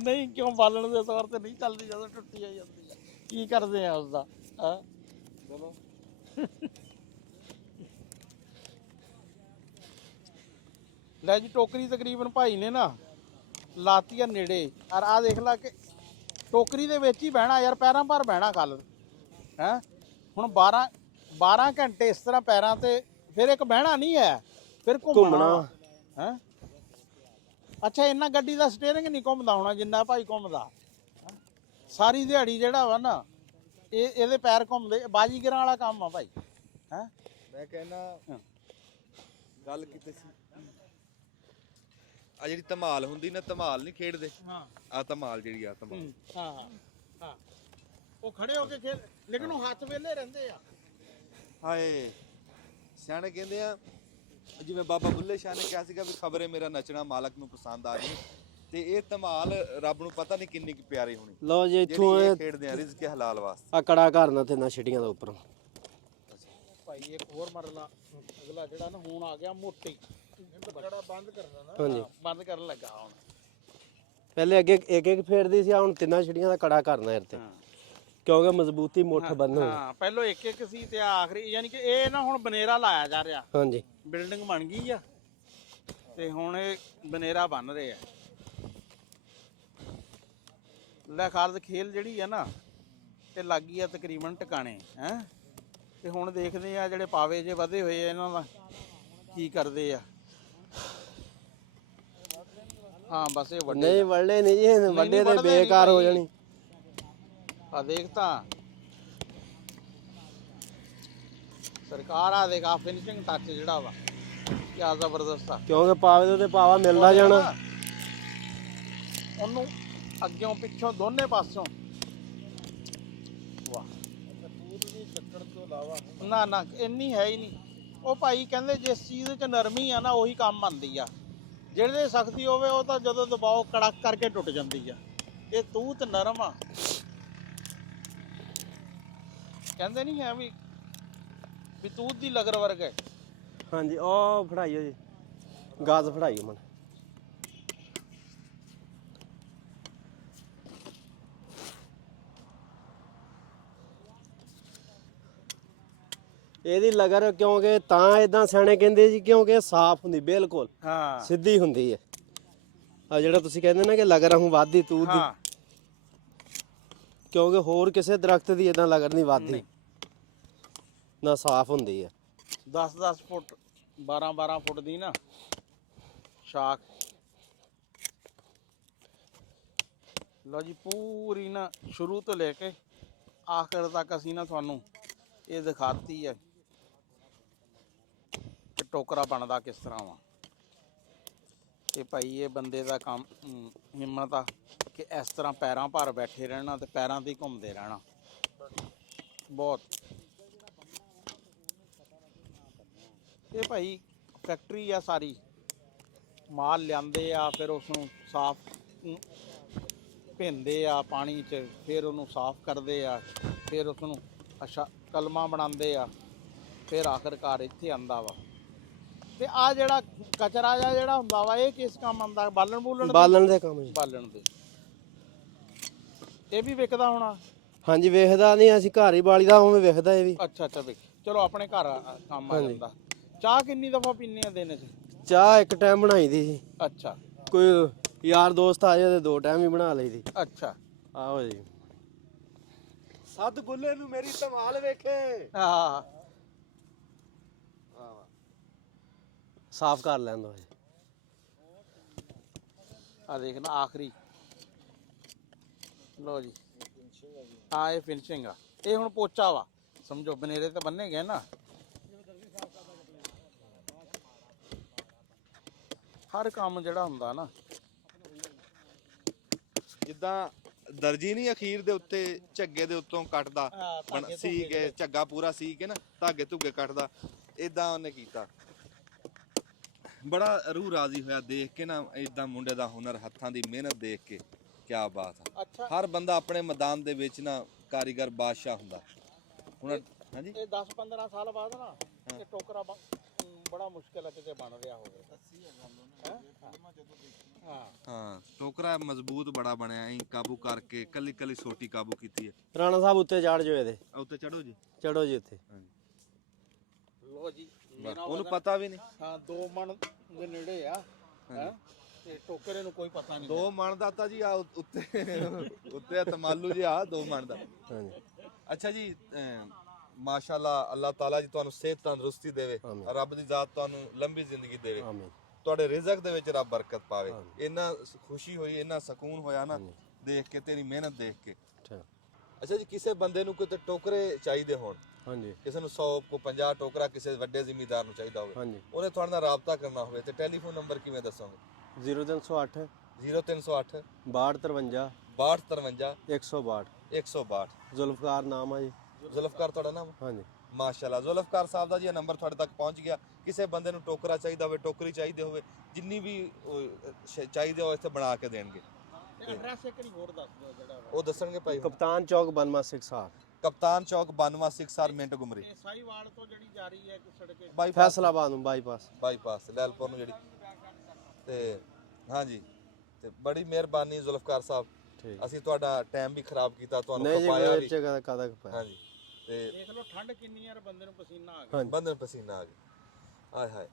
ਨਹੀਂ, ਕਿਉਂ ਬਾਲਣ ਦੇ ਤੌਰ ਤੇ ਨਹੀਂ ਚੱਲਦੀ, ਜਦੋਂ ਟੁੱਟੀ ਆ ਜਾਂਦੀ ਆ, ਕੀ ਕਰਦੇ ਆ ਉਸਦਾ? ਚਲੋ ਲੈ ਜੀ, ਟੋਕਰੀ ਤਕਰੀਬਨ ਭਾਈ ਨੇ ਨਾ ਲਾਤੀ ਆ ਨੇੜੇ। ਔਰ ਆ ਦੇਖ ਲਾ ਕਿ ਟੋਕਰੀ ਦੇ ਵਿੱਚ ਹੀ ਬਹਿਣਾ ਯਾਰ, ਪੈਰਾਂ ਪਰ ਬਹਿਣਾ ਕੱਲ ਹੈ। ਹੁਣ 12 ਘੰਟੇ ਇਸ ਤਰ੍ਹਾਂ ਪੈਰਾਂ ਤੇ, ਫਿਰ ਇੱਕ ਬਹਿਣਾ ਨਹੀਂ ਹੈ, ਫਿਰ ਘੁੰਮਣਾ ਹੈ। ਅੱਛਾ, ਇੰਨਾ ਗੱਡੀ ਦਾ ਸਟੀਅਰਿੰਗ ਨਹੀਂ ਘੁੰਮਦਾ ਹੋਣਾ ਜਿੰਨਾ ਭਾਈ ਘੁੰਮਦਾ। ਸਾਰੀ ਦਿਹਾੜੀ ਜਿਹੜਾ ਵਾ ਨਾ, ਇਹਦੇ ਪੈਰ ਘੁੰਮਦੇ। ਬਾਜੀਗਰਾਂ ਵਾਲਾ ਕੰਮ ਆ ਭਾਈ ਹੈ। ਮੈਂ ਕਹਿੰਦਾ ਗੱਲ ਕੀਤੀ ਸੀ, ਆ ਜਿਹੜੀ ਧਮਾਲ ਹੁੰਦੀ ਨਾ, ਧਮਾਲ ਨਹੀਂ ਖੇਡਦੇ, ਆ ਧਮਾਲ ਜਿਹੜੀ ਆ ਧਮਾਲ, ਹਾਂ, ਉਹ ਖੜੇ ਹੋ ਕੇ ਖੇਡ, ਲੇਕਿਨ ਉਹ ਹੱਥ ਵੇਲੇ ਰਹਿੰਦੇ ਆ। ਹਾਏ, ਸਿਆਣੇ ਕਹਿੰਦੇ ਆ, ਜਿਵੇਂ ਬਾਬਾ ਬੁੱਲੇ ਸ਼ਾਹ ਨੇ ਕਿਹਾ ਸੀਗਾ ਵੀ ਖਬਰੇ ਮੇਰਾ ਨੱਚਣਾ ਮਾਲਕ ਨੂੰ ਪਸੰਦ ਆ ਜੇ, ਤੇ ਇਹ ਧਮਾਲ ਰੱਬ ਨੂੰ ਪਤਾ ਨਹੀਂ ਕਿੰਨੀ ਕੁ ਪਿਆਰੀ ਹੋਣੀ। ਲਓ ਜੀ, ਇੱਥੋਂ ਇਹ ਖੇਡਦੇ ਆ ਰਿਜ਼ਕ ਹਲਾਲ ਵਾਸਤੇ। ਆ ਕੜਾ ਘਰਨਾ ਤੇ ਨਾ ਛਿਟੀਆਂ ਦਾ ਉੱਪਰ ਭਾਈ ਇੱਕ ਹੋਰ ਮਰਲਾ, ਅਗਲਾ ਜਿਹੜਾ ਨਾ ਹੁਣ ਆ ਗਿਆ ਮੋਟੀ, ਜਿਹੜਾ ਬੰਦ ਕਰਨਾ ਨਾ। ਹਾਂਜੀ, ਬੰਦ ਕਰਨ ਲੱਗਾ ਹੁਣ। ਪਹਿਲੇ ਅੱਗੇ ਇੱਕ ਫੇਰਦੀ ਸੀ, ਹੁਣ ਤਿੰਨਾਂ ਛਿਟੀਆਂ ਦਾ ਕੜਾ ਕਰਨਾ ਇੱਥੇ, ਕਿਉਂਕਿ ਮਜ਼ਬੂਤੀ ਮੁੱਠ ਬੰਨ ਹੋਈ। ਹਾਂ, ਪਹਿਲੋਂ ਇੱਕ ਸੀ ਤੇ ਆਖਰੀ, ਯਾਨੀ ਕਿ ਇਹ ਨਾ ਹੁਣ ਬਨੇਰਾ ਲਾਇਆ ਜਾ ਰਿਹਾ। ਹਾਂਜੀ, ਬਿਲਡਿੰਗ ਬਣ ਗਈ ਆ ਤੇ ਹੁਣ ਇਹ ਬਨੇਰਾ ਬਣ ਰਹੇ ਆ। ਲੈ ਖਾਲਦ ਖੇਲ ਜਿਹੜੀ ਆ ਨਾ, ਤੇ ਲੱਗੀ ਆ ਤਕਰੀਬਨ ਟਿਕਾਣੇ ਹੈ। ਤੇ ਹੁਣ ਦੇਖਦੇ ਆ ਜਿਹੜੇ ਪਾਵੇ ਜੇ ਵਧੇ ਹੋਏ ਆ, ਇਹਨਾਂ ਦਾ ਕੀ ਕਰਦੇ ਆ। ਹਾਂ, ਬਸ ਇਹ ਵੱਡੇ ਨਹੀਂ ਵੱਡੇ ਨਹੀਂ ਜੀ, ਵੱਡੇ ਤੇ ਬੇਕਾਰ ਹੋ ਜਾਣੀ। ਆ ਦੇਖ ਤਾਂ ਸਰਕਾਰ ਆ ਦੇਖਾ ਫਿਨਿਸ਼ਿੰਗ ਟੱਚ ਜਿਹੜਾ ਵਾ ਕਿਆ ਜ਼ਬਰਦਸਤ ਆ। ਕਿਉਂਕਿ ਪਾਵੇ ਦੇ ਉੱਤੇ ਪਾਵਾ ਮਿਲਦਾ ਜਾਣਾ। ਉਹਨੂੰ ਅੱਗਿਓਂ ਪਿੱਛੋਂ ਦੋਨੇ ਪਾਸਿਓਂ ਵਾਹ ਨਾ ਨਾ ਇੰਨੀ ਹੈ ਹੀ ਨਹੀਂ। ਉਹ ਭਾਈ ਕਹਿੰਦੇ ਜਿਸ ਚੀਜ਼ 'ਚ ਨਰਮੀ ਆ ਨਾ ਉਹੀ ਕੰਮ ਆਉਂਦੀ ਆ, ਜਿਹੜੇ ਸਖਤੀ ਹੋਵੇ ਉਹ ਤਾਂ ਜਦੋਂ ਦਬਾਓ ਕੜਕ ਕਰਕੇ ਟੁੱਟ ਜਾਂਦੀ ਆ। ਇਹ ਤੂਤ ਨਰਮ ਆ, ਕਹਿੰਦੇ ਨਹੀਂ ਹੈ ਵੀ ਤੂਤ ਦੀ ਲਗਰ ਵਰਗ ਹੈ। ਹਾਂਜੀ ਉਹ ਫੜਾਈਓ ਜੀ, ਗਾਜ਼ ਫੜਾਈਓ ਮਨ। ਇਹਦੀ ਲਗਰ ਕਿਉਂਕਿ ਤਾਂ ਇਦਾਂ ਸਿਆਣੇ ਕਹਿੰਦੇ ਜੀ ਕਿਉਂਕਿ ਇਹ ਸਾਫ਼ ਹੁੰਦੀ ਬਿਲਕੁਲ, ਹਾਂ ਸਿੱਧੀ ਹੁੰਦੀ ਹੈ। ਆ ਜਿਹੜਾ ਤੁਸੀਂ ਕਹਿੰਦੇ ਨਾ ਕਿ ਲਗਰ ਹੂੰ ਵਾਧੀ ਤੂਤ ਦੀ, ਹਾਂ ਕਿਉਂਕਿ ਹੋਰ ਕਿਸੇ ਦਰਖਤ ਦੀ ਇਦਾਂ ਲਗਰ ਨਹੀਂ ਵਾਧੀ ਨਾ ਸਾਫ਼ ਹੁੰਦੀ ਹੈ। 10-10 ਫੁੱਟ 12-12 ਫੁੱਟ ਦੀ ਨਾ ਸ਼ਾਖ। ਲਓ ਜੀ ਪੂਰੀ ਨਾ ਸ਼ੁਰੂ ਤੋਂ ਲੈ ਕੇ ਆਖਰ ਤੱਕ ਅਸੀਂ ਨਾ ਤੁਹਾਨੂੰ ਇਹ ਦਿਖਾਤੀ ਹੈ ਕਿ ਟੋਕਰਾ ਬਣਦਾ ਕਿਸ ਤਰ੍ਹਾਂ ਵਾ। ਤੇ ਭਾਈ ਇਹ ਬੰਦੇ ਦਾ ਕੰਮ ਹਿੰਮਤ ਆ ਕਿ ਇਸ ਤਰ੍ਹਾਂ ਪੈਰਾਂ ਭਾਰ ਬੈਠੇ ਰਹਿਣਾ ਤੇ ਪੈਰਾਂ ਤੇ ਹੀ ਘੁੰਮਦੇ ਰਹਿਣਾ। ਬਹੁਤ ਇਹ ਭਾਈ ਫੈਕਟਰੀ ਆ ਸਾਰੀ, ਮਾਲ ਲਿਆਂਦੇ ਆ ਫਿਰ ਉਸ ਨੂੰ ਸਾਫ਼ ਭਿੰਦੇ ਆ ਪਾਣੀ 'ਚ, ਫਿਰ ਉਹਨੂੰ ਸਾਫ਼ ਕਰਦੇ ਆ, ਫਿਰ ਉਸ ਨੂੰ ਅੱਛਾ ਕਲਮਾਂ ਬਣਾਉਂਦੇ ਆ, ਫਿਰ ਆਖਰਕਾਰ ਇੱਥੇ ਆਂਦਾ ਵਾ। ਤੇ ਆ ਜਿਹੜਾ ਕਚਰਾ ਜਿਹਾ ਜਿਹੜਾ ਹੁੰਦਾ ਵਾ ਇਹ ਕਿਸ ਕੰਮ ਆਉਂਦਾ? ਬਾਲਣ ਬੂਲਣ ਬਾਲਣ ਦੇ ਕੰਮ ਜੀ। ਬਾਲਣ ਦੇ ਇਹ ਵੀ ਵਿਕਦਾ ਹੋਣਾ? ਹਾਂਜੀ ਵੇਖਦਾ ਨਹੀਂ, ਅਸੀਂ ਘਰ ਹੀ ਬਾਲੀਦਾ, ਉਵੇਂ ਵੇਖਦਾ ਇਹ ਵੀ। ਅੱਛਾ ਅੱਛਾ ਵਿਕ, ਚਲੋ ਆਪਣੇ ਘਰ ਕੰਮ ਆ ਜਾਂਦਾ। ਚਾਹ ਕਿੰਨੀ ਦਫਾ ਪੀਂਦੇ ਆ ਦਿਨ 'ਚ? ਚਾਹ ਇੱਕ ਟਾਈਮ ਬਣਾਈ ਦੀ ਜੀ, ਅੱਛਾ ਕੋਈ ਯਾਰ ਦੋਸਤ ਆ ਜਾਏ ਤੇ 2 ਟਾਈਮ ਹੀ ਬਣਾ ਲਈਦੀ। ਅੱਛਾ ਆਹੋ ਜੀ। ਸੱਦ ਗੁੱਲੇ ਨੂੰ ਮੇਰੀ ਧਮਾਲ ਵੇਖੇ। ਹਾਂ ਸਾਫ਼ ਕਰ ਲੈਂਦਾ ਜੀ। ਆ ਦੇਖ ਨਾ ਆਖਰੀ। ਲੋ ਜੀ ਹਾਂ ਇਹ ਫਿਨਿਸ਼ਿੰਗ ਆ, ਇਹ ਹੁਣ ਪੋਚਾ ਵਾ ਸਮਝੋ, ਬਨੇਰੇ ਤੇ ਬੰਨੇ ਗਏ ਨਾ। ਹਰ ਕੰਮ ਜਿਹੜਾ ਹੁੰਦਾ ਨਾ, ਜਿੱਦਾਂ ਦਰਜੀ ਨਹੀਂ ਅਖੀਰ ਦੇ ਉੱਤੇ ਝੱਗੇ ਦੇ ਉੱਤੋਂ ਕੱਟਦਾ ਸੀ ਕੇ ਝੱਗਾ ਪੂਰਾ ਸੀ ਕੇ ਨਾ ਧਾਗੇ ਧੁੱਗੇ ਕੱਟਦਾ, ਇਦਾਂ ਉਹਨੇ ਕੀਤਾ। ਬੜਾ ਰੂਹ ਰਾਜ਼ੀ ਹੋਇਆ ਦੇਖ ਕੇ ਨਾ ਇਦਾਂ ਮੁੰਡੇ ਦਾ ਹੁਨਰ, ਹੱਥਾਂ ਦੀ ਮਿਹਨਤ ਦੇਖ ਕੇ। ਕਿਆ ਬਾਤ ਆ। ਅੱਛਾ ਹਰ ਬੰਦਾ ਆਪਣੇ ਮੈਦਾਨ ਦੇ ਵਿੱਚ ਨਾ ਕਾਰੀਗਰ ਬਾਦਸ਼ਾਹ ਹੁੰਦਾ। ਹੁਣ ਹਾਂਜੀ ਇਹ 10-15 ਸਾਲ ਬਾਅਦ ਨਾ ਇਹ ਟੋਕਰਾ ਬੜਾ ਮੁਸ਼ਕਿਲ ਹੈ ਕਿਤੇ ਬਣ ਰਿਹਾ ਹੋਵੇ। ਹਾਂ ਟੋਕਰਾ ਮਜ਼ਬੂਤ ਬੜਾ ਬਣਿਆ, ਐਂ ਕਾਬੂ ਕਰਕੇ ਕੱਲੀ ਕੱਲੀ ਸੋਟੀ ਕਾਬੂ ਕੀਤੀ ਹੈ। ਰਾਣਾ ਸਾਹਿਬ ਉੱਤੇ ਚੜ ਜੋ ਇਹਦੇ, ਉੱਤੇ ਚੜੋ ਜੀ, ਚੜੋ ਜੀ ਉੱਤੇ। ਲੋ ਜੀ ਉਹਨੂੰ ਪਤਾ ਵੀ ਨਹੀਂ। ਹਾਂ 2 ਮਣ ਦੇ ਨੇੜੇ ਆ ਹੈ ਤੇ ਟੋਕਰੇ ਨੂੰ ਕੋਈ ਪਤਾ ਨਹੀਂ। 2 ਮਣ ਦਾ ਤਾਂ ਜੀ ਆ ਉੱਤੇ ਤਮਾਲੂ ਜੀ ਆ 2 ਮਣ ਦਾ। ਹਾਂਜੀ ਅੱਛਾ ਜੀ ਮਾਸ਼ਾਅੱਲਾ, ਅੱਲਾਹ ਤਾਲਾ ਜੀ ਤੁਹਾਨੂੰ ਸਿਹਤ ਤੰਦਰੁਸਤੀ ਦੇਵੇ, ਰੱਬ ਦੀ ਜ਼ਾਤ ਤੁਹਾਨੂੰ ਲੰਬੀ ਜ਼ਿੰਦਗੀ ਦੇਵੇ, ਆਮੀਨ। ਤੁਹਾਡੇ ਰਿਜ਼ਕ ਦੇ ਵਿੱਚ ਰੱਬ ਬਰਕਤ ਪਾਵੇ। ਇੰਨਾ ਖੁਸ਼ੀ ਹੋਈ, ਇੰਨਾ ਸਕੂਨ ਹੋਇਆ ਨਾ ਦੇਖ ਕੇ, ਤੇਰੀ ਮਿਹਨਤ ਦੇਖ ਕੇ। ਅੱਛਾ ਜੀ ਕਿਸੇ ਬੰਦੇ ਨੂੰ ਕੋਈ ਟੋਕਰੇ ਚਾਹੀਦੇ ਹੋਣ, ਹਾਂਜੀ ਕਿਸੇ ਨੂੰ 100 ਕੋ 50 ਟੋਕਰਾ ਕਿਸੇ ਵੱਡੇ ਜ਼ਿਮੀਂਦਾਰ ਨੂੰ ਚਾਹੀਦਾ ਹੋਵੇ, ਹਾਂਜੀ। ਉਹਨੇ ਤੁਹਾਡੇ ਨਾਲ ਰਾਬਤਾ ਕਰਨਾ ਹੋਵੇ ਤੇ ਟੈਲੀਫੋਨ ਨੰਬਰ ਕਿਵੇਂ ਦੱਸੋਗੇ? 0308 0308 6253 6253 162 162। ਜ਼ੁਲਫਕਾਰ ਨਾਮ ਆ ਜੀ। ਜ਼ੁਲਫਕਾਰ ਤੁਹਾਡਾ ਨਾਮ? ਹਾਂਜੀ ਮਾਸ਼ਾਅੱਲਾ ਜ਼ੁਲਫਕਾਰ ਸਾਹਿਬ ਦਾ ਜੀ ਇਹ ਨੰਬਰ ਤੁਹਾਡੇ ਤੱਕ ਪਹੁੰਚ ਗਿਆ। ਕਿਸੇ ਬੰਦੇ ਨੂੰ ਟੋਕਰਾ ਚਾਹੀਦਾ ਹੋਵੇ, ਟੋਕਰੀ ਚਾਹੀਦੀ ਹੋਵੇ, ਜਿੰਨੀ ਵੀ ਚਾਹੀਦੇ ਹੋ ਇੱਥੇ ਬਣਾ ਕੇ ਦੇਣਗੇ। ਐਡਰੈਸ ਇੱਕ ਵਾਰੀ ਹੋਰ ਦੱਸ ਦਿਓ ਜਿਹੜਾ ਉਹ ਦੱਸਣਗੇ ਭਾਈ। ਕਪਤਾਨ ਚੌਕ ਬਨਵਾ 6R, ਕਪਤਾਨ ਚੌਕ 92 6R ਮਿੰਟ ਗੁਮਰੀ, ਇਹ ਸਾਈਵਾਲ ਤੋਂ ਜਿਹੜੀ ਜਾ ਰਹੀ ਹੈ ਕਿ ਸੜਕੇ ਫੈਸਲਾਬਾਦ ਨੂੰ ਬਾਈਪਾਸ ਲੈਲਪੁਰ ਨੂੰ ਜਿਹੜੀ। ਤੇ ਹਾਂਜੀ ਤੇ ਬੜੀ ਮਿਹਰਬਾਨੀ ਜ਼ੁਲਫਕਾਰ ਸਾਹਿਬ, ਅਸੀਂ ਤੁਹਾਡਾ ਟਾਈਮ ਵੀ ਖਰਾਬ ਕੀਤਾ, ਤੁਹਾਨੂੰ ਖਪਾਇਆ ਵੀ। ਕਾਦਾ ਖਪਾਇਆ। ਹਾਂਜੀ ਤੇ ਦੇਖ ਲਓ ਠੰਡ ਕਿੰਨੀ ਯਾਰ, ਬੰਦੇ ਨੂੰ ਪਸੀਨਾ ਆ ਗਿਆ। ਬੰਦੇ ਨੂੰ ਪਸੀਨਾ ਆ ਗਿਆ। ਆਏ ਹਾਏ,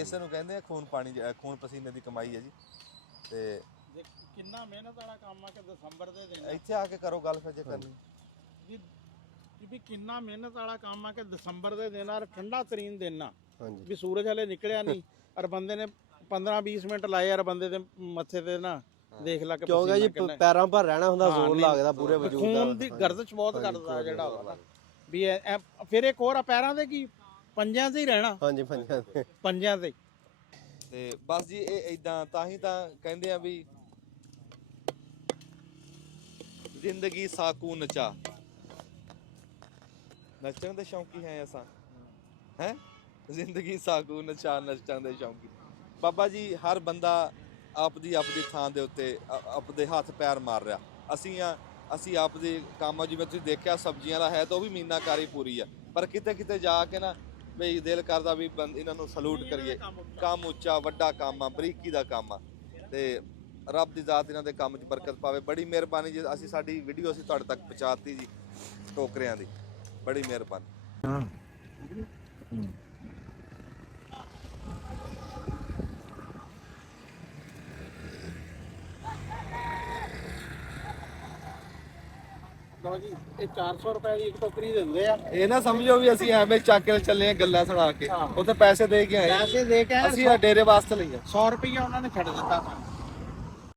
ਇਸ ਨੂੰ ਕਹਿੰਦੇ ਆ ਖੂਨ ਪਾਣੀ, ਖੂਨ ਪਸੀਨੇ ਦੀ ਕਮਾਈ ਹੈ ਜੀ। ਤੇ ਕਿੰਨਾ ਮਿਹਨਤ ਵਾਲਾ ਕੰਮ ਆ ਕਿ ਦਸੰਬਰ ਦੇ ਦਿਨ ਇੱਥੇ ਆ ਕੇ ਕਰੋ ਗੱਲ ਫਿਰ ਜੇ ਕਰਨੀ ਜੀ, ਵੀ ਕਿੰਨਾ ਮਿਹਨਤ ਵਾਲਾ ਕੰਮ ਆ ਕਿ ਦਸੰਬਰ ਦੇ ਦਿਨ ਆ, ਠੰਡਾ ਤਰੀਨ ਦਿਨ ਆ, ਵੀ ਸੂਰਜ ਹਲੇ ਨਿਕਲਿਆ ਨਹੀਂ ਔਰ ਬੰਦੇ ਨੇ 15-20 ਮਿੰਟ ਲਾਏ ਯਾਰ ਬੰਦੇ ਦੇ ਮੱਥੇ ਤੇ ਨਾ, ਦੇਖ ਲਾ ਕਿ ਕਿਉਂਕਿ ਜੀ ਪੈਰਾਂ ਪਰ ਰਹਿਣਾ ਹੁੰਦਾ, ਜ਼ੋਰ ਲੱਗਦਾ ਪੂਰੇ ਵਜੂਦ ਦਾ। ਖੂਨ ਦੀ ਗਰਦਸ਼ ਬਹੁਤ ਕਰਦਾ ਜਿਹੜਾ ਵਾ ਵੀ ਫਿਰ ਇੱਕ ਹੋਰ ਆ ਪੈਰਾਂ ਦੇ ਕੀ ਪੰਜਾਂ ਤੇ ਹੀ ਰਹਿਣਾ, ਹਾਂਜੀ ਪੰਜਾਂ ਦੇ। ਪੰਜਾਂ ਤੇ। ਤੇ ਬਸ ਜੀ ਇਹ ਇਦਾਂ ਤਾਂ ਹੀ ਤਾਂ ਕਹਿੰਦੇ ਆ ਵੀ ਜ਼ਿੰਦਗੀ ਸਾਕੂ ਨਚਾ, ਨੱਚਣ ਦੇ ਸ਼ੌਂਕੀ ਹੈ ਅਸਾਂ ਹੈ, ਜ਼ਿੰਦਗੀ ਸਾਕੂ ਨਚਾ, ਨੱਚਣ ਦੇ ਸ਼ੌਂਕੀ। ਬਾਬਾ ਜੀ ਹਰ ਬੰਦਾ ਆਪਦੀ ਥਾਂ ਦੇ ਉੱਤੇ ਆਪਦੇ ਹੱਥ ਪੈਰ ਮਾਰ ਰਿਹਾ। ਅਸੀਂ ਆਪਦੇ ਕੰਮ, ਜਿਵੇਂ ਤੁਸੀਂ ਦੇਖਿਆ ਸਬਜ਼ੀਆਂ ਦਾ ਹੈ ਤਾਂ ਉਹ ਵੀ ਮੀਨਾਕਾਰੀ ਪੂਰੀ ਆ, ਪਰ ਕਿਤੇ ਕਿਤੇ ਜਾ ਕੇ ਨਾ ਬਈ ਦਿਲ ਕਰਦਾ ਵੀ ਇਹਨਾਂ ਨੂੰ ਸਲੂਟ ਕਰੀਏ। ਕੰਮ ਉੱਚਾ ਵੱਡਾ ਕੰਮ ਆ, ਬਰੀਕੀ ਦਾ ਕੰਮ ਆ, ਤੇ ਰੱਬ ਦੀ ਜ਼ਾਤ ਇਹਨਾਂ ਦੇ ਕੰਮ 'ਚ ਬਰਕਤ ਪਾਵੇ। ਬੜੀ ਮਿਹਰਬਾਨੀ ਜੀ, ਅਸੀਂ ਸਾਡੀ ਵੀਡੀਓ ਅਸੀਂ ਤੁਹਾਡੇ ਤੱਕ ਪਹੁੰਚਾਤੀ ਜੀ ਟੋਕਰਿਆਂ ਦੀ, ਬੜੀ ਮਿਹਰਬਾਨੀ। ਲਓ ਜੀ, ਇਹ 400 ਰੁਪਏ ਦੀ ਇੱਕ ਟੋਕਰੀ ਦਿੰਦੇ ਆ। ਇਹ ਨਾ ਸਮਝੋ ਵੀ ਅਸੀਂ ਐਵੇਂ ਚੱਕ ਕੇ ਚੱਲੇ ਆ ਗੱਲਾਂ ਸੁਣਾ ਕੇ, ਉੱਥੇ ਪੈਸੇ ਦੇ ਕੇ ਆਏ, ਪੈਸੇ ਦੇ ਕੇ ਅਸੀਂ ਡੇਰੇ ਵਾਸਤੇ ਲਈਆਂ। 100 ਰੁਪਈਆ ਉਹਨਾਂ ਨੇ ਛੱਡ ਦਿੱਤਾ ਸਾਨੂੰ।